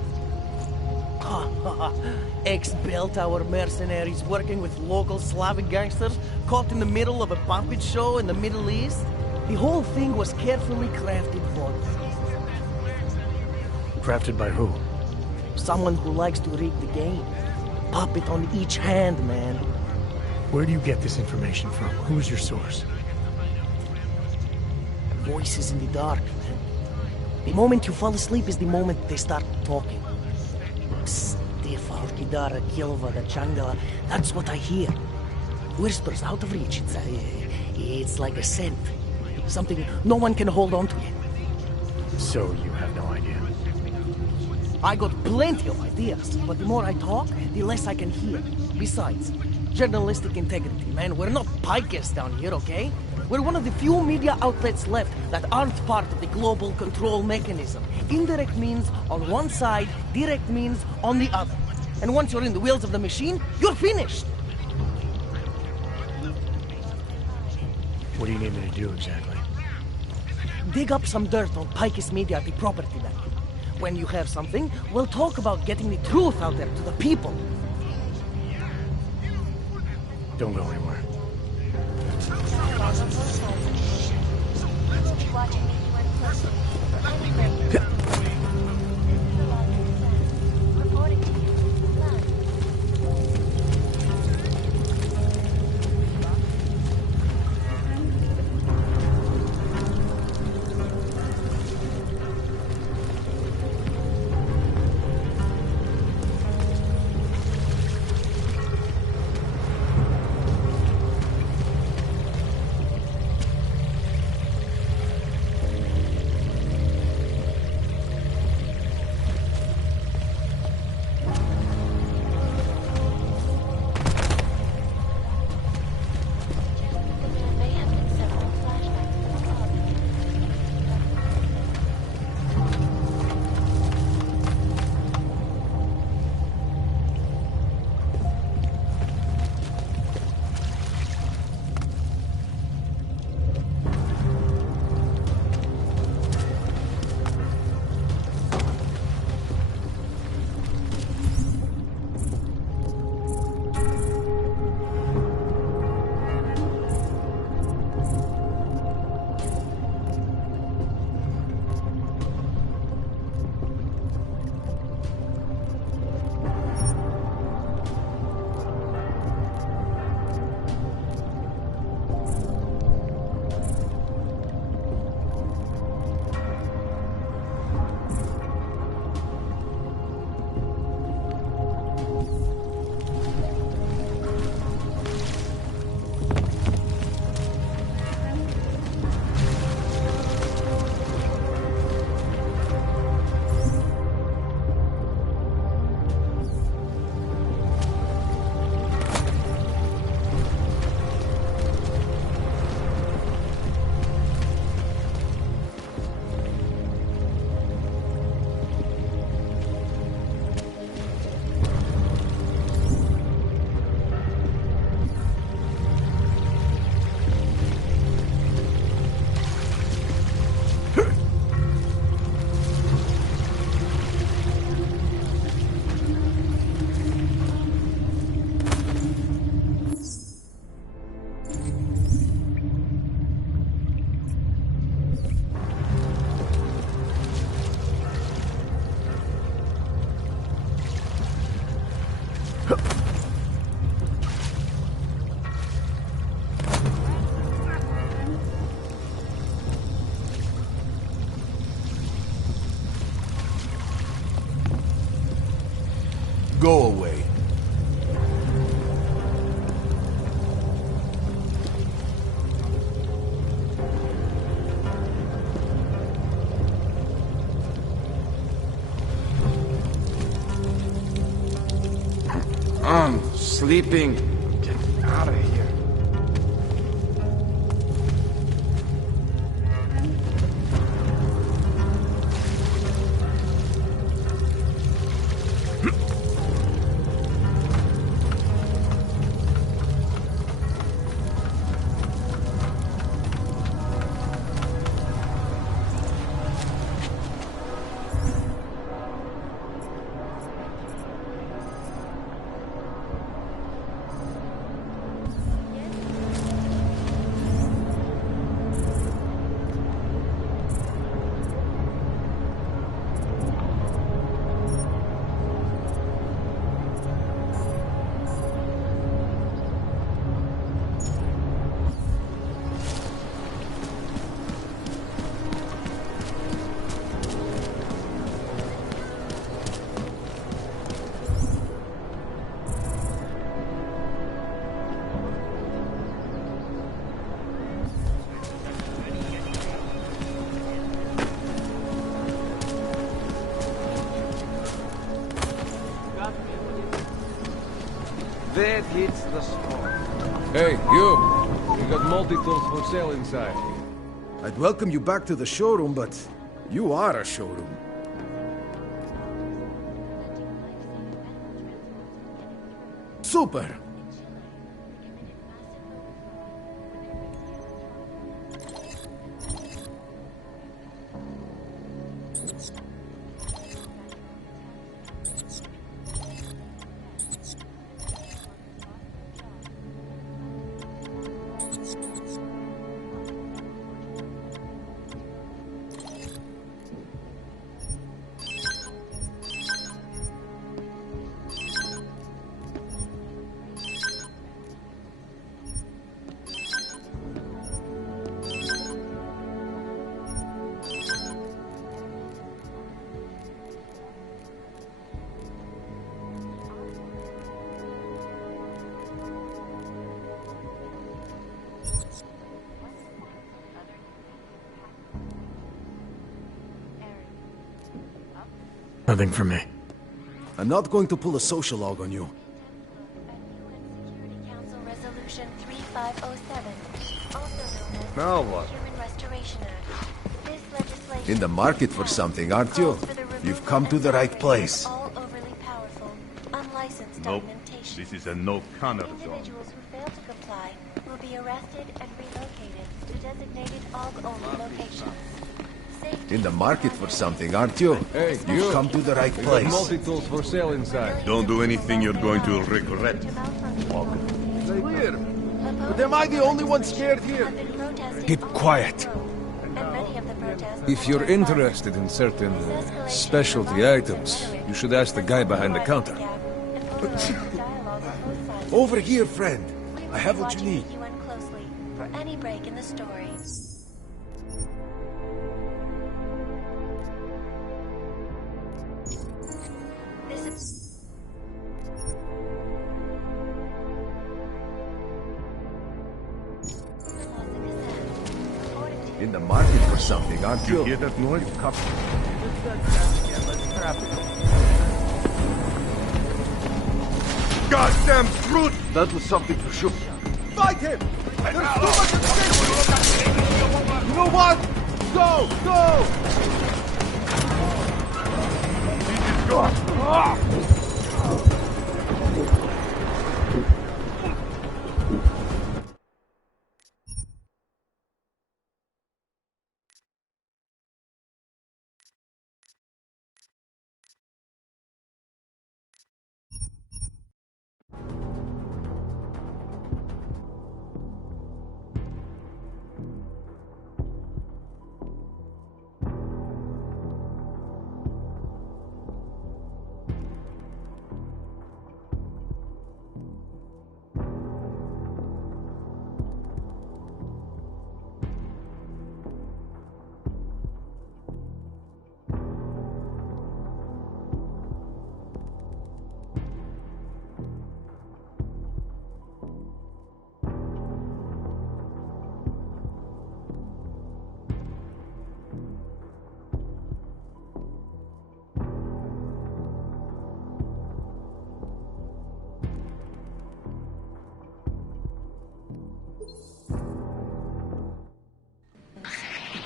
Ex-Belltower mercenaries working with local Slavic gangsters caught in the middle of a puppet show in the Middle East. The whole thing was carefully crafted for them. Crafted by who? Someone who likes to rig the game. Puppet on each hand, man. Where do you get this information from? Who is your source? Voices in the dark, man. The moment you fall asleep is the moment they start talking. Kefal, Kidara, Kilva, the Changala. That's what I hear. Whispers out of reach. It's like a scent. Something no one can hold on to yet. So you have no idea? I got plenty of ideas, but the more I talk, the less I can hear. Besides, journalistic integrity, man. We're not pikers down here, okay? We're one of the few media outlets left that aren't part of the global control mechanism. Indirect means on one side, direct means on the other. And once you're in the wheels of the machine, you're finished! What do you need me to do exactly? Dig up some dirt on Pikes Media at the property bank. When you have something, we'll talk about getting the truth out there to the people. Don't go anywhere. Watching anyone closely for any break. Reporting to you. Live. Go away. I'm sleeping. Get out of here. That hits the spot. Hey, you! We got multi-tools for sale inside. I'd welcome you back to the showroom, but you are a showroom. Super! Nothing for me. I'm not going to pull a social log on you. Council Resolution 3507, also known as Now what? Human Restoration Act. This legislation In the market for something, aren't you? You've come to the right place. all overly powerful, unlicensed Nope. documentation. This is a no-comment zone. Individuals who fail to comply will be arrested and relocated to designated AUG-only locations. In the market for something, aren't you? Hey, You've come to the right We got place. multi-tools for sale inside. Don't do anything you're going to regret. Clear. But am I the only one scared here? Keep quiet. And many of the protests If you're interested in certain specialty items, you should ask the guy behind the counter. Over here, friend. I have what you need. UN closely for any break in the story. This is In the market for something, aren't you? You hear that noise? Goddamn brute! That was something for sure. Fight him! There's too much at stake! You know what? Go! Go!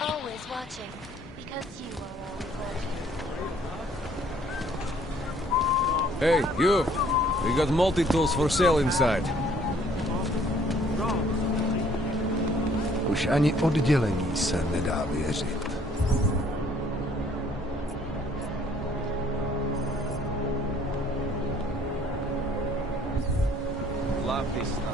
always watching, because you are always watching. Hey, you! We got multi-tools for sale inside. Už ani oddělení se nedá věřit. La pista.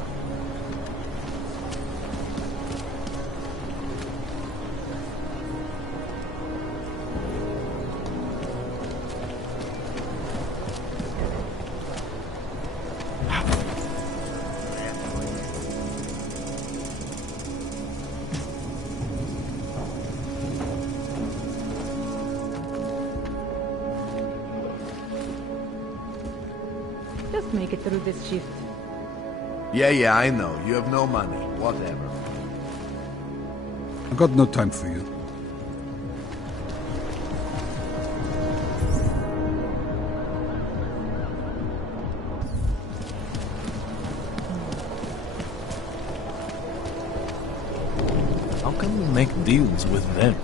Just make it through this shift. Yeah, I know. You have no money. Whatever. I got no time for you. make deals with them.